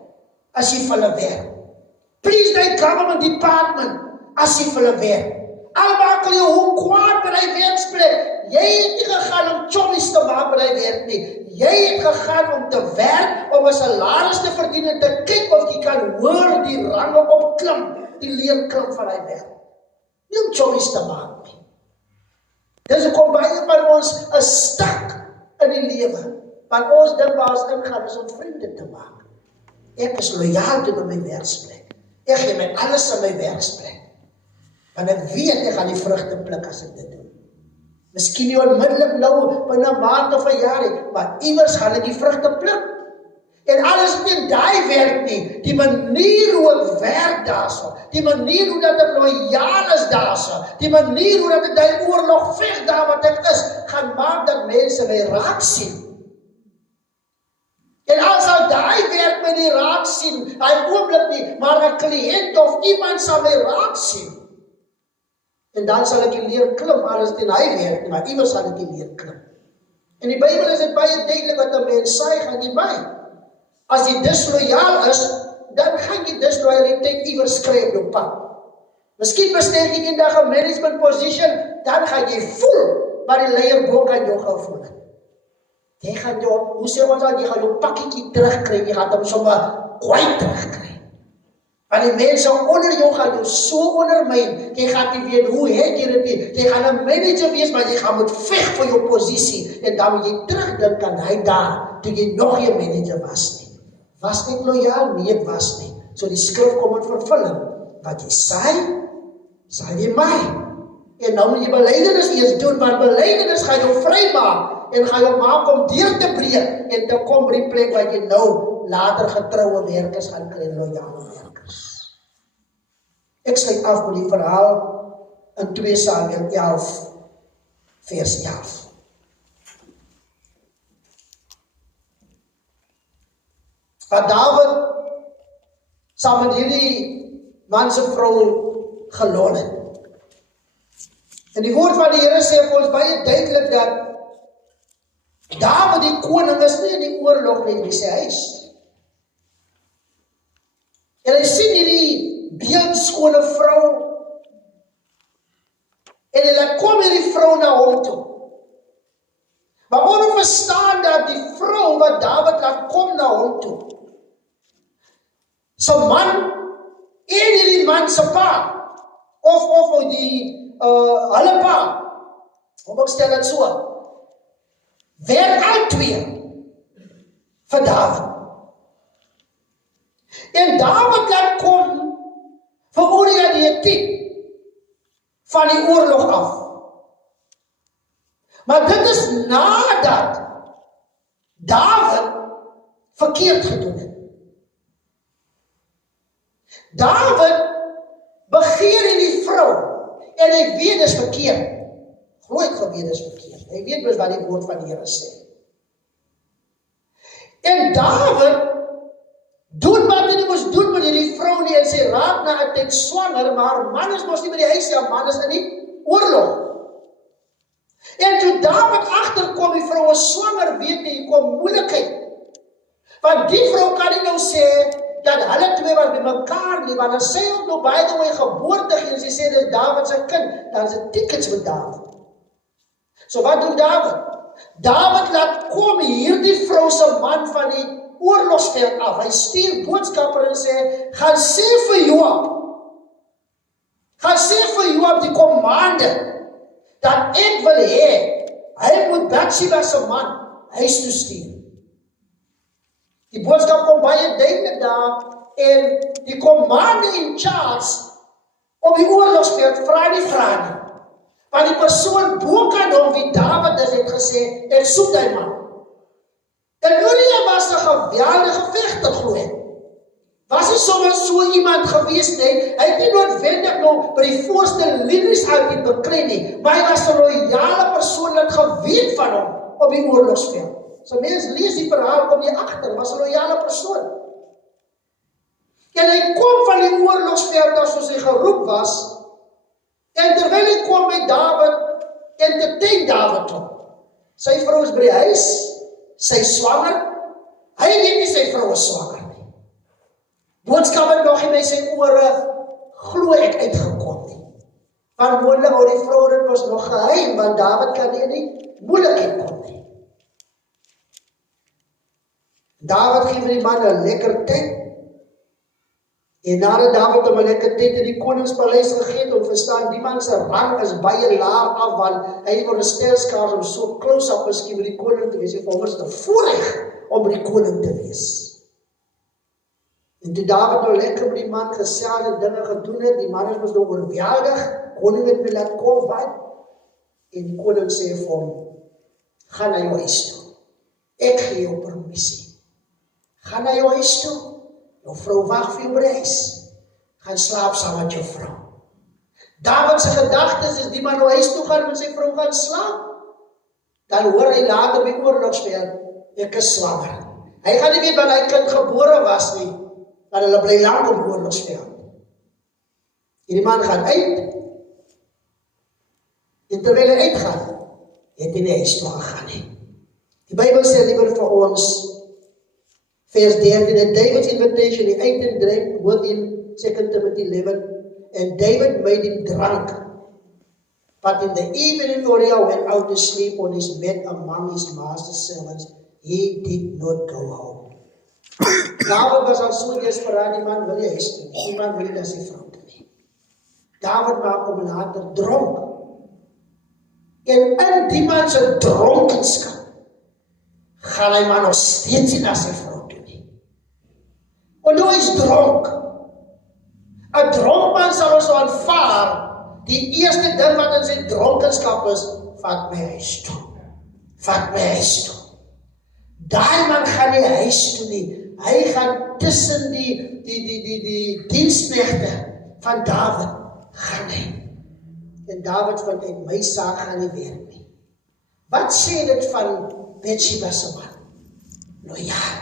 as jy vir hulle werk. Please die government department, as jy vir hulle werk. Al maak hulle jou hoe kwaad by die werksplek. Jy het nie gegaan om chommies te maak by die werk nie. Jy het gegaan om te werk, om 'n salaris te verdien en te kyk of jy kan hoor die range opklim, die leerklim van die werk. Nie om chommies te maak nie. Dis hoekom baie van ons is stak in die lewe, want ons dink waar ons ingaan is om vriende te maak. Ek is loyaal teenoor my werksplek. Ek gee my alles aan my werksplek. Want ek weet ek gaan die vrugte pluk as ek dit doen. Miskien nie onmiddellik nou binne 'n maand of 'n jaar nie, maar iewers gaan ek die vrugte pluk. En alles is nie daai werk nie, die manier hoe ek werk daarso, die manier hoe dat ek loyaal is daarso, die manier hoe dat ek die oorlog veg daar wat ek is, gaan maak dat mense my raak sien. En as al daai werk my nie raak sien, hy oomblik nie, maar 'n kliënt of iemand sal my raak sien. En dan sal ek die leer klim, alles teen hy werk nie, maar iewers sal ek die leer klim. In die Bybel is dit baie duidelik wat 'n mens saai, gaan jy by. As jy disloyaal is, dan gaan jy disloyaliteit iewers kry op jou pad. Miskien besteek jy eendag 'n management position, dan gaan jy voel wat die leier bo kan jou gevoel het. Jy gaan jou, hoe sê ons al, jy gaan jou pakkietjie terugkry, jy gaan hom sommer kwyt terugkry. Want die mense onder jou gaan jou so ondermyn, jy gaan nie weet hoe het jy dit nie. Jy gaan 'n manager wees, maar jy gaan moet veg vir jou posisie. En dan moet jy terugdink aan hy daar, toe jy nog nie manager was nie. Was ek loyaal? Nee, ek was nie. So die skrif kom in vervulling. Wat jy saai jy my. En nou moet jy belydenis eers doen, want belydenis gaan jou vrymaak en gaan jou maak om deur te breek en te kom by die plek waar jy nou later getroue werkers gaan kry, loyale werkers. Ek sluit af met die verhaal in 2 Samuel 11 vers 11. Wat Dawid saam met hierdie man se vrou gelon het. En die woord van die Here sê vir ons baie duidelik dat Dawid die koning is nie in die oorlog nie, in sy huis. En hy sien hierdie beeldskone vrou en hy laat kom hierdie vrou na hom toe. Maar ons verstaan dat die vrou wat Dawid laat kom na hom toe, sy man en hierdie man se pa, of die hulle pa, kom ek stel dit so, werk al twee vir Dawid. En Dawid laat kom vir Uria die Hethiet van die oorlog af. Maar dit is nadat Dawid verkeerd gedoen het. Dawid begeer hierdie vrou en hy weet dis verkeerd. Glo ek geweet is verkeerd. Hy weet mos wat die woord van die Here sê. En Dawid doen wat hy moes doen met hierdie vrou nie en sê raak na 'n tyd swanger, maar haar man is mos nie by die huis nie, haar man is in die oorlog. En toe Dawid agterkom die vrou is swanger, weet jy, hier kom moeilikheid. Want die vrou kan nie nou sê dat hulle twee was by mekaar nie, want as sy ook nou by the way geboorte gee en sy sê dis Dawid se kind, dan is dit tickets met Dawid. So wat doen Dawid? Dawid laat kom hierdie vrou se man van die oorlogsveld af. Hy stuur boodskapper en sê, gaan sê vir Joab die kommande, dat ek wil hê, hy moet Bathsheba se man huis toe stuur. Die boodskap kom baie duidelik daar, en die commander in charge op die oorlogsveld vra nie. Want die persoon bo kan hom wie Dawid is, het gesê, ek soek die man. En Uria was 'n geweldige vegter, glo ek. Was nie sommer so iemand gewees nie, hy het nie noodwendig nou by die voorste linies uit bekry nie, maar hy was 'n loyale persoon wat geweet van hom op die oorlogsveld. So mense lees die verhaal, kom jy agter, was 'n loyale persoon. En hy kom van die oorlogsveld af soos hy geroep was, en terwyl hy kom by Dawid, entertain Dawid hom. Sy vrou is by die huis, sy swanger, hy weet nie sy vrou is swanger nie. Boodskap het nog nie by sy ore, glo ek, uitgekom nie. Want moontlik hou die vrou dit was nog geheim, want Dawid kan nie in die moeilikheid kom nie. Dawid gee vir die man 'n lekker tyd, en nadat Dawid hom 'n lekker tyd in die koningspaleis gegee het, om verstaan, die man se rang is baie laag af, want hy word 'n sterskaars om so close-up miskien met die koning te wees, en vir hom is dit 'n voorreg om met die koning te wees. En toe Dawid nou lekker met die man gesels en dinge gedoen het, die man is mos nou oorweldig, koning het my laat kom wat, en die koning sê vir hom, gaan na jou huis toe, ek gee jou permissie. Gaan na jou huis toe, jou vrou wag vir jou by die huis, gaan slaap saam met jou vrou. Dawid se gedagtes is die man nou huis toe gaan met sy vrou gaan slaap, dan hoor hy later by oorlogsveld, ek is swanger. Hy gaan nie weet wanneer hy kind gebore was nie, want hulle bly lank op oorlogsveld. Hierdie man gaan uit, en terwyl hy uitgaan, het hy nie huis toe gegaan nie. Die Bybel sê liewer vir ons, vers 13, and David's invitation, he ate and drank with him, 2 Timothy 11, and David made him drunk. But in the evening Uriah went out to sleep on his bed among his master's servants. He did not go home. David was al so desperaat, die man wil nie huis toe nie, die man wil nie na sy vrou toe nie. David maak hom later dronk. En in die man se dronkenskap, gaan hy maar nog steeds nie na sy vrou toe nie. Want hy is dronk. 'n Dronkman sal ons aanvaar, die eerste ding wat in sy dronkenskap is, vat my huis toe. Vat my huis toe. Daai man gaan nie huis toe nie. Hy gaan tussen die diensknegte van David gaan hy. En David van uit my saak gaan nie werk nie. Wat sê dit van Bathsheba se man? Loyaal.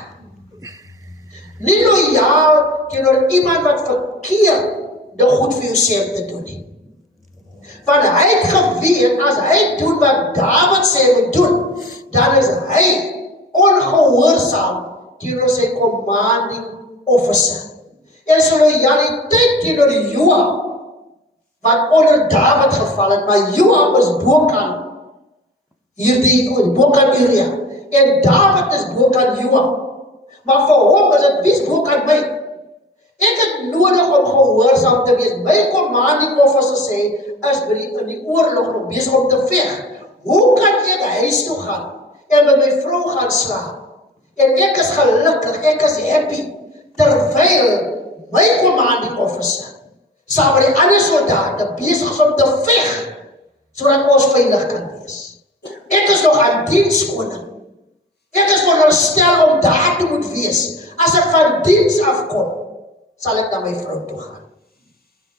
Nie loyaal teenoor iemand wat verkeerde goed vir jou sê om te doen nie. Want hy het geweet, as hy doen wat David sê hy moet doen, dan is hy ongehoorsaam teenoor sy commanding officer. En so loyaliteit teenoor Joab, wat onder David geval het, maar Joab is bokant bokant Uria, en David is bokant Joab. Maar vir hom is dit wie's bokant my. Ek het nodig om gehoorsaam te wees. My commanding officer sê, is in die oorlog nog besig om te veg. Hoe kan ek huis toe gaan en met my vrou gaan slaap? En ek is gelukkig, ek is happy, terwyl my commanding officer saam met die ander soldate besig is om te veg, sodat ons veilig kan wees. Ek is nog aan diens, koning. Ek is veronderstel om daar te moet wees. As ek van diens afkom, sal ek na my vrou toe gaan.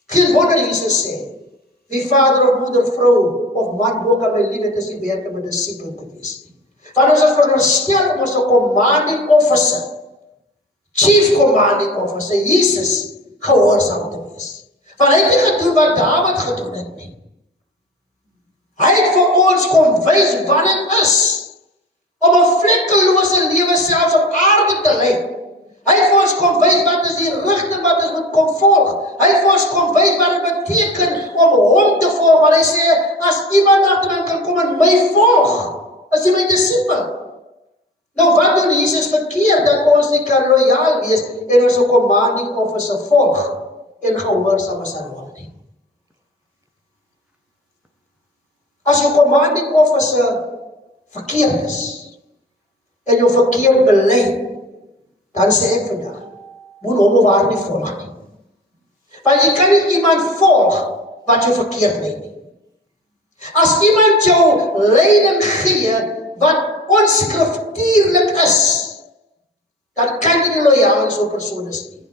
Geen wonder Jesus sê, wie vader of moeder, vrou of man bokant my liefhet, is die werk om 'n disipel te wees nie. Want ons is veronderstel om ons 'n commanding officer, chief commanding officer, Jesus, gehoorsaam te wees. Want hy het nie gedoen wat David gedoen het nie. Hy het vir ons kom wys wat dit is om 'n vlekkelose lewe selfs op aarde te lei. Hy het vir ons kom wys wat is die rigting wat ons moet kom volg. Hy het vir ons kom wys wat dit beteken om hom te volg. Want hy sê, as iemand agter my kan kom en my volg, is hy my disipel. Nou wat doen Jesus verkeerd dat ons nie kan loyaal wees en ons 'n commanding officer volg en gehoorsaam is aan hom nie? As jou commanding officer verkeerd is en jou verkeerd bely, dan sê ek vandag, moet hom of haar nie volg nie. Want jy kan nie iemand volg wat jou verkeerd lei nie. As iemand jou leiding gee wat onskriftuurlik is, dan kan jy nie loyaal aan so 'n persoon is nie.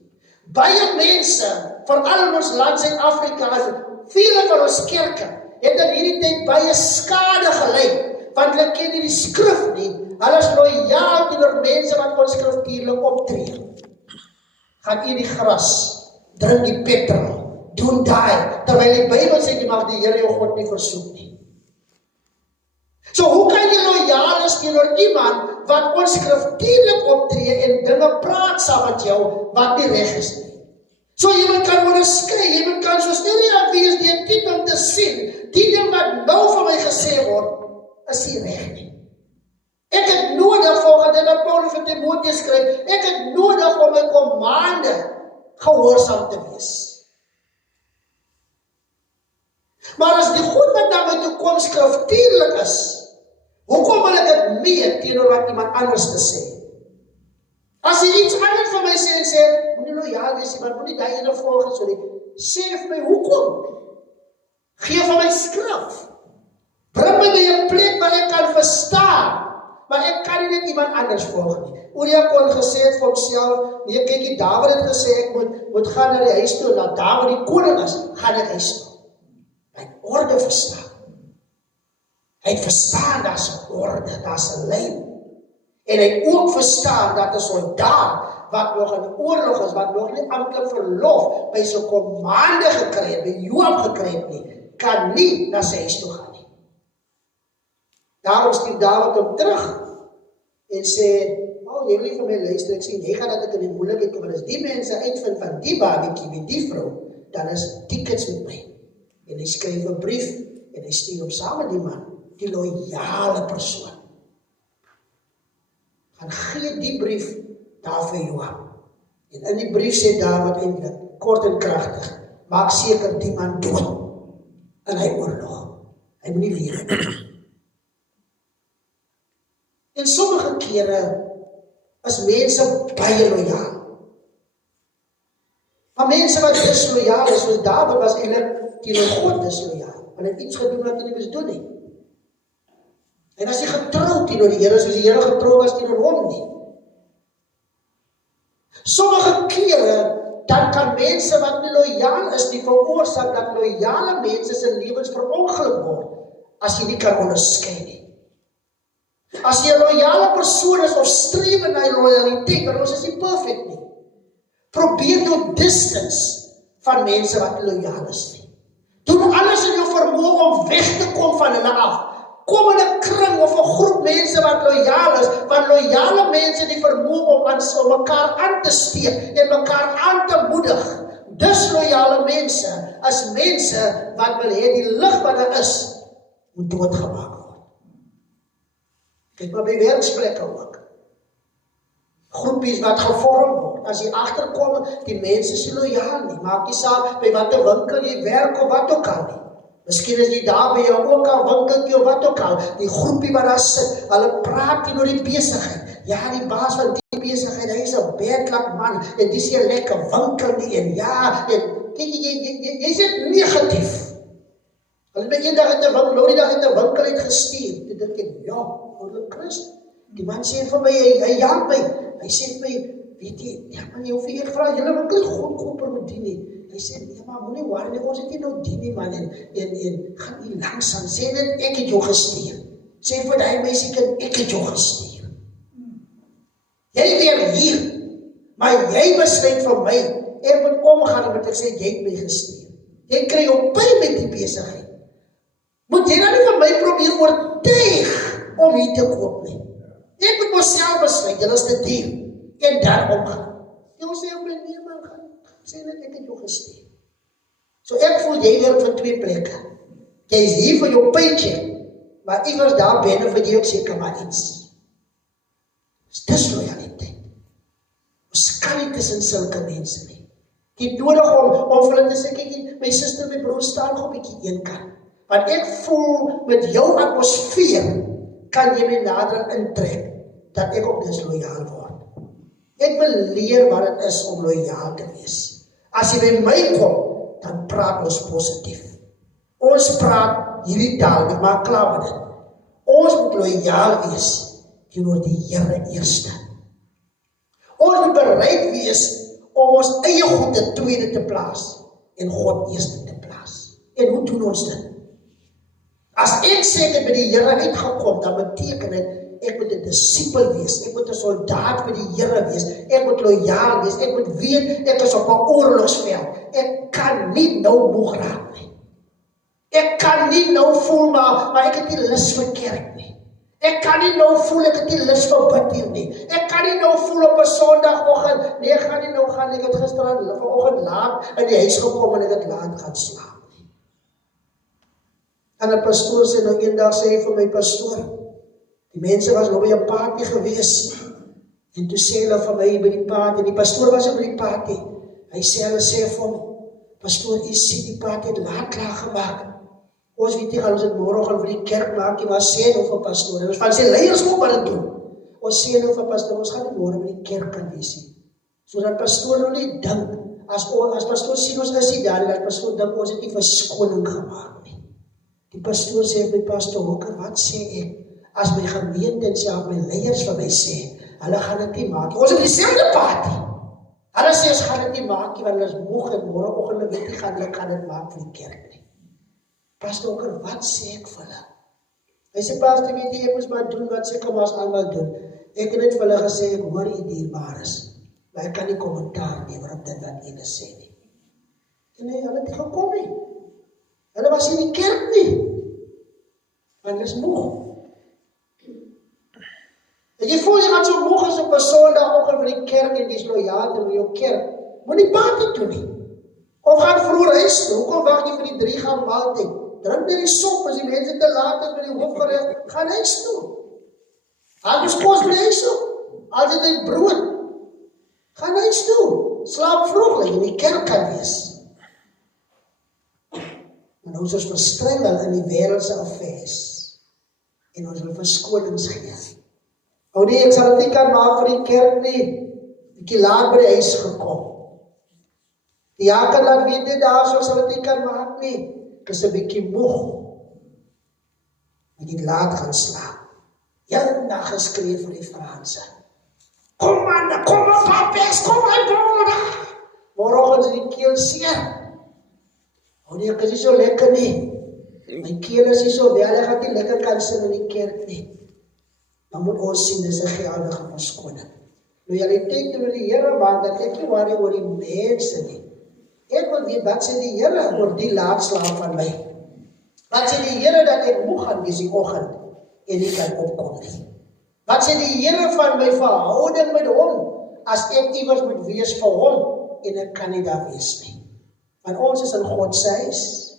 Baie mense, veral in ons land Suid-Afrika, vele van ons kerke, het in hierdie tyd baie skade gelei, want hulle ken nie die skrif nie. Hulle is loyaal teenoor mense wat onskriftuurlik optree. Gaan eet die gras, drink die petrol, doen daai, terwyl die Bybel sê jy mag die Here jou God nie versoek nie. So hoe kan jy loyaal is teenoor iemand wat onskriftuurlik optree en dinge praat saam met jou wat nie reg is nie? So jy kan onderskei, jy kan soos Elia wees die tyd om te sien, die ding wat nou van my gesê word, is nie reg nie. Ek het nodig, volgens dit wat Paulus vir Timoteus skryf, ek het nodig om my kommande gehoorsaam te wees. Maar as die goed wat na my toe kom skriftuurlik is, hoekom wil ek dit mee teenoor wat iemand anders te sê? As hy iets anders van my sê en sê, moet nie loyaal wees, maar moet nie die ene volg, sorry, sê vir my hoekom? Gee van my skrif. Bring my by 'n plek waar ek kan verstaan. Maar ek kan nie net iemand anders volg nie. Uria kon gesê het vir homself, nee, kyk, Dawid het gesê, ek moet gaan na die huis toe, dat Dawid die koning is, gaan ek huis toe. Hy het orde verstaan. Hy het verstaan, dat is 'n orde, dat is 'n lyn. En hy het ook verstaan, dat 'n soldaat, wat nog in oorlog is, wat nog nie amptelik verlof, by sy kommande gekry het, by Joab gekry het nie, kan nie na sy huis toe gaan nie. Daarom stuur Dawid hom terug en sê, jy wil nie vir my luister, ek sê, jy gaan dat ek in die moeilikheid kom, en as die mense uitvind van die babiekie met die vrou, dan is tickets met my. En hy skryf 'n brief, en hy stuur hom saam met die man, die loyale persoon. Gaan gee die brief daar vir Joab. En in die brief sê Dawid eintlik, kort en kragtig, maak seker die man dood in hy oorlog. Hy moet nie weer nie. En sommige kere is mense baie loyaal. Maar mense wat disloyaal is, soos Dawid was eintlik teenoor God disloyaal. Want hy het iets gedoen wat hy nie moes doen nie. Hy was nie getrou teenoor die Here, soos die Here getrou was teenoor hom nie. Sommige kere, dan kan mense wat nie loyaal is, die veroorsaak dat loyale mense se lewens verongeluk word, as jy nie kan onderskei nie. As jy 'n loyale persoon is, of streef na loyaliteit, want ons is nie perfect nie, probeer jou distance van mense wat loyaal is nie. Doen alles in jou vermoë om weg te kom van hulle af. Kom in 'n kring of 'n groep mense wat loyaal is, want loyale mense die vermoë om mekaar aan te steek en mekaar aan te moedig. Disloyale mense is mense wat wil hê die lig wat daar is, moet doodgemaak word. Kyk maar by werksplekke ook. Groepies wat gevorm word. As jy agterkom, die mense is nie loyaal nie. Maak nie saak by watter winkel jy werk of wat ook al nie. Miskien is jy daar by jou ook al winkeltjie of wat ook al. Die groepie wat daar sit, hulle praat oor die besigheid. Ja, die baas van die besigheid, hy is 'n bedlak man en dis 'n lekker winkel nie en ja, en kyk jy sit negatief. Hulle het eendag het 'n winkel, nou die dag het 'n winkel uitgestuur. Toe dink ek, ja, ouer Christus. Die man sê vir my, hy jaag my. Hy sê vir my, weet jy, ja man, jy hoef nie, ek vra, julle winkel goedkoper moet dien nie. Hy sê, nee maar, moenie worry nie, ons het nie nou dien nie man, en gaan nie langsaan, sê net, ek het jou gestuur. Sê vir die meisiekind, ek het jou gestuur. Jy weer hier, maar jy besluit vir my, ek moet omgaan met ek sê, jy het my gestuur. Jy kry jou pyn met die besigheid. Moet jy nou nie vir my probeer oortuig om hier te koop nie. Ek moet myself besluit, jy is te duur, en daar omgaan. Jy sê, nee man, gaan, sê net, ek het jou gestuur. So ek voel, jy werk vir 2 plekke. Jy is hier vir jou paycheck, maar iewers daar binne vir jy ook seker maar iets. Dis loyaliteit. Ons kan nie tussen sulke mense nie. Jy het nodig om vir hulle te sê, kyk, my suster, my broer staan op bietjie een kant. Want ek voel met jou atmosfeer kan jy my nader intrek dat ek ook disloyaal word. Ek wil leer wat het is om loyaal te wees. As jy by my kom, dan praat ons positief. Ons praat hierdie taal, ek maak klaar met dit. Ons moet loyaal wees teenoor die Here eerste. Ons moet bereid wees om ons eie goede tweede te plaas en God eerste te plaas. En hoe doen ons dit? As ek sê ek het by die Here uitgekom, dan beteken dit, ek moet 'n disipel wees, ek moet 'n soldaat vir die Here wees, ek moet loyaal wees, ek moet weet, ek is op 'n oorlogsveld, ek kan nie nou moeg raak nie. Ek kan nie nou voel, maar ek het nie lus vir kerk nie. Ek kan nie nou voel, ek het nie lus vir bid hier nie. Ek kan nie nou voel op 'n Sondagoggend, nee, ek gaan nie nou gaan, ek het vanoggend laat in die huis gekom en ek het laat gaan slaap. En 'n pastoor sê nou eendag, sê hy vir my pastoor, die mense was nou by 'n party gewees, en toe sê hulle vir my by die party, die pastoor was by die party, hy sê vir hom, pastoor, jy sê die party het laat klaar gemaak, ons weet nie, ons het môre gaan vir die kerk maak, jy maar sê nou vir pastoor, en ons van sy leiers ook wat het doen, ons sê nou vir pastoor, ons gaan nie môre by die kerk kan wees nie, so dat pastoor nou nie dink, as pastoor sien ons is nie daar, dat pastoor dink, ons het nie verskoning gemaak nie. Die pastoor sê vir my, pastoor Hokker, wat sê ek? As my gemeente en self my leiers vir my sê, hulle gaan dit nie maak. Ons het dieselfde party. Hulle sê, ons gaan dit nie maak, want hulle is moeg en môreoggend weet nie, gaan dit maak vir die kerk nie. Pastoor Hokker, wat sê ek vir hulle? Hy sê, pastoor, weet jy, ek moes maar doen wat seker maar as almal doen. Ek het net vir hulle gesê, ek hoor jy dierbaar is, maar ek kan nie kommentaar neem op dit wat julle sê nie. En nee, hulle het nie gekom nie. Hulle was in die kerk nie, want hulle is moeg. En jy voel jy gaan so moeg as op 'n Sondagoggend vir die kerk en die is loyaal in jou kerk, moet nie party toe nie. Of gaan vroeër huis toe, hoekom wag jy vir die 3 gaan maaltyd? Drink net die sop, as die mense te laat is by die hoofgereg, gaan huis toe. Haal jy kos by die huis toe, al dit brood, gaan huis toe. slaap vroeg, dat jy in die kerk kan wees. Maar ons is verstrengel in die wêreldse affairs. En ons wil verskonings gee. O nee, ek sal dit nie kan maak vir die kerk nie. Bietjie laat by die huis gekom. Die jaker laat weet nie daar, so sal dit nie kan maak nie. Ek is 'n bietjie moeg. Ek het laat gaan slaap. Heel dag geskree vir die Franse. Kom man, kom op papes, kom my broer. Môre is die keel seer. O nee, ek is nie so lekker nie. My keel is nie so wel, ek gaan nie lekker kan sing in die kerk nie. Dan moet ons sien, dis 'n geldige verskoning. Loyaliteit oor die Here, maar dat ek nie worry oor die mense nie. Ek wil weet, wat sê die Here oor die laatslaap van my? Wat sê die Here dat ek moeg gaan wees die oggend en nie kan opkom nie? Wat sê die Here van my verhouding met hom, as ek iewers moet wees vir hom, en ek kan nie daar wees nie? Want ons is in God se huis.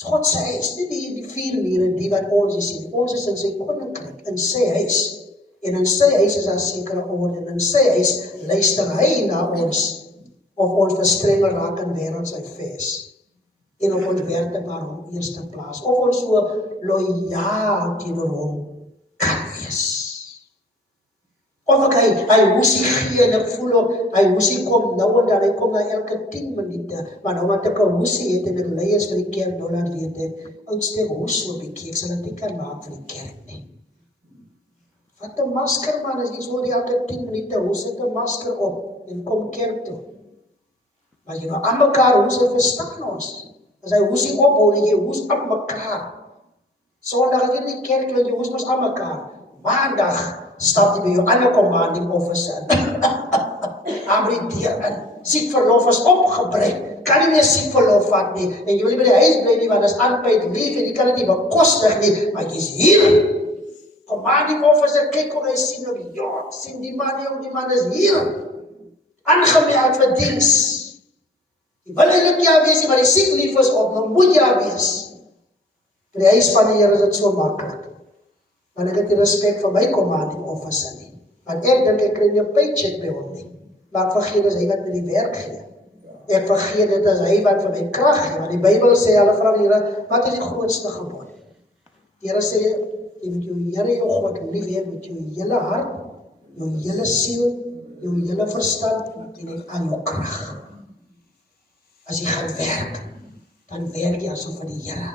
God se huis, nie die vier mure, die wat ons sien. Ons is in sy koninkryk, in sy huis. En in sy huis is daar sekere orde, en in sy huis luister hy na ons, of ons verstrengel raak in wêreldse affairs. En op ons werk maar hom eerste plaas, of ons so loyaal teenoor hom kan wees. Of ek hy hoesie gee en ek voel op, hy hoesie kom nou en dan, hy kom na elke 10 minute, maar nou wat ek 'n hoesie het en ek leiers vir die kerk nou laat weet het, oudste hoes so 'n bietjie, ek sal dit nie kan maak vir die kerk nie. Vat 'n masker man, as jy so die elke 10 minute, hoe sit 'n masker op en kom kerk toe. Maar jy nou aan mekaar, hoe se verstaan ons? As hy hoesie ophou, en jy hoes aan mekaar. Sondag as jy in die kerk wil, jy hoes mos aan mekaar. Maandag stap jy by jou ander commanding officer. Amri deur in. Siek verlof is opgebreek. Kan nie meer siek verlof vat nie. En jy wil nie by die huis bly nie, want dit is unpaid leave en jy kan dit nie bekostig nie. Maar jy's hier. Commanding officer kyk hoe hy sien op die ja, sien die man is hier. Aangemeld vir diens. Jy wil eintlik ja wees, maar die siek lief is op, dan moet jy wees. By die huis van die Here is dit so maklik. Want ek het die respek vir my commanding officer nie. Want ek dink ek kry nie 'n paycheck by hom nie. Maar ek vergeet as hy wat met die werk gee. Ek vergeet dit as hy wat vir my krag gee. Want die Bybel sê, hulle vra die Here, wat is die grootste gebod? Die Here sê, jy moet jou Here jou God lief hê met jou hele hart, jou hele siel, jou hele verstand en aan jou krag. As jy gaan werk, dan werk jy asof vir die Here.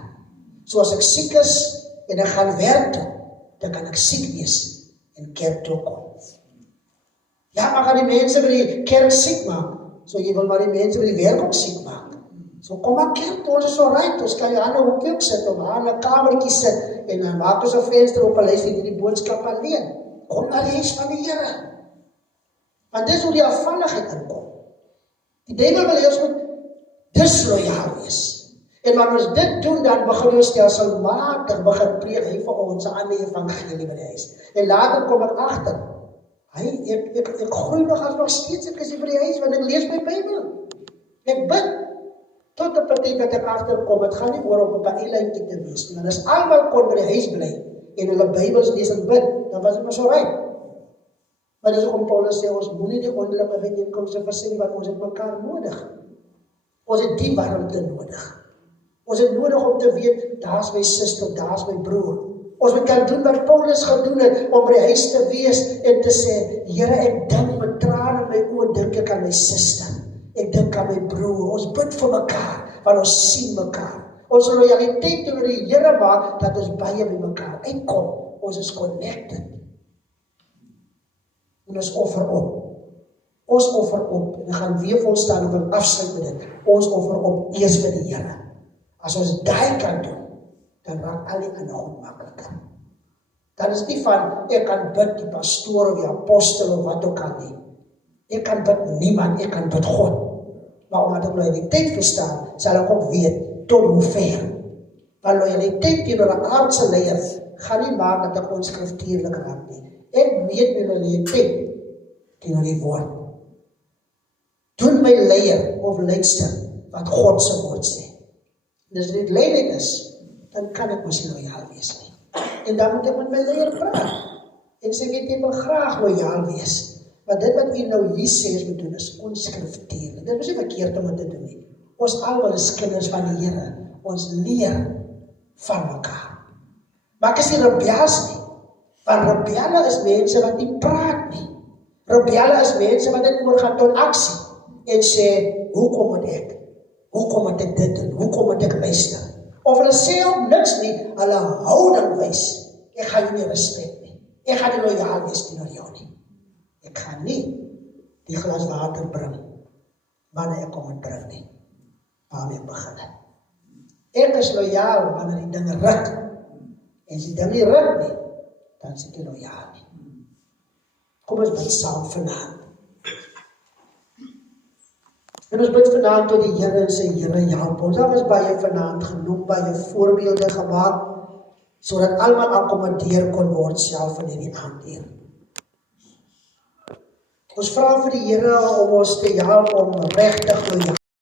So as ek siek is en ek gaan werk toe, dan kan ek siek wees en kerk toe kom. Ja, maar gaan die mense by die kerk siek maak, so jy wil maar die mense by die werk ook siek maak. So kom maar kerk, ons is so right, ons kan die hande op hoek sit, of aan 'n kamertjie sit, en dan maak ons 'n venster op en luister die boodskap alleen. Kom na die huis van die Here. Want dis hoe die afvalligheid inkom. Die duiwel wil hê ons moet disloyaal wees. En wanneer ons dit doen, dan begin ons stelselmatig begin preek hy vir ons 'n ander evangelie by die huis. En later kom ek agter, ek groei nog steeds, ek is hier by die huis, want ek lees my Bybel. Ek bid, tot 'n party dat ek agterkom, het gaan nie oor op 'n eilandjie te wees nie, want as almal kon by die huis bly, en hulle Bybels lees en bid, dan was dit maar so reg. Maar dis hoekom Paulus sê, ons moenie die onderlinge byeenkomste versuim, want ons het mekaar nodig. Ons het die warmte nodig. Ons het nodig om te weet, daar's my suster, daar's my broer. Ons moet kan doen wat Paulus gedoen het, om by die huis te wees en te sê, Here, ek dink met trane in my oë, dink ek aan my suster. Ek dink aan my broer. Ons bid vir mekaar, want ons sien mekaar. Ons loyaliteit teenoor die Here maak, dat ons baie by mekaar uitkom. Ons is connected. En ons offer op. Ons offer op. En ek gaan weer volstaan en afsluit met dit. Ons offer op eers vir die Here. As ons daai kan doen, dan raak al die ander goed makliker. Dan is nie van, ek kan bid die pastoor of die apostel of wat ook al nie. Ek kan bid niemand, ek kan bid God. Maar omdat ek loyaliteit verstaan, sal ek ook weet, tot hoe ver. Want loyaliteit teenoor 'n aardse leier, gaan nie maak dat ek onskriftuurlik raak nie. Ek weet my loyaliteit teenoor die woord. Doen my leier of leidster, wat God se woord sê. En as dit lelijk is, dan kan ek mos nie loyaal wees nie. En dan moet ek met my leier praat. En sê, weet jy, ek wil graag loyaal wees. Maar dit wat u nou hier sê is moet doen is onskriftuur. Dit is nie verkeerd om dit te doen nie. Ons almal is kinders van die Here. Ons leer van mekaar. Maar ek is nie rebels nie. Want rebelle is mense wat nie praat nie. Rebelle is mense wat net oorgaan tot aksie. En sê, hoekom moet ek? Hoekom moet ek dit doen? Hoekom moet ek luister? Of hulle sê ook niks nie, hulle houding wys. Ek gaan jou nie respect nie. Ek gaan nie loyaal wees teenoor jou nie. Ek gaan nie die glas water bring, wanneer ek kom het bring nie. Waarmee ek begin. Ek is loyaal wanneer die dinge ruk. En as die dinge nie ruk nie, dan is ek nie loyaal nie. Kom ons bid saam vanaand. En ons bid vanaand tot die Here en sê, Here, help ons. Daar was baie vanaand genoeg, baie voorbeelde gemaak, sodat almal akkommodeer kon word self in hierdie aand hier. Ons vra vir die Here om ons te help om regtig loyaal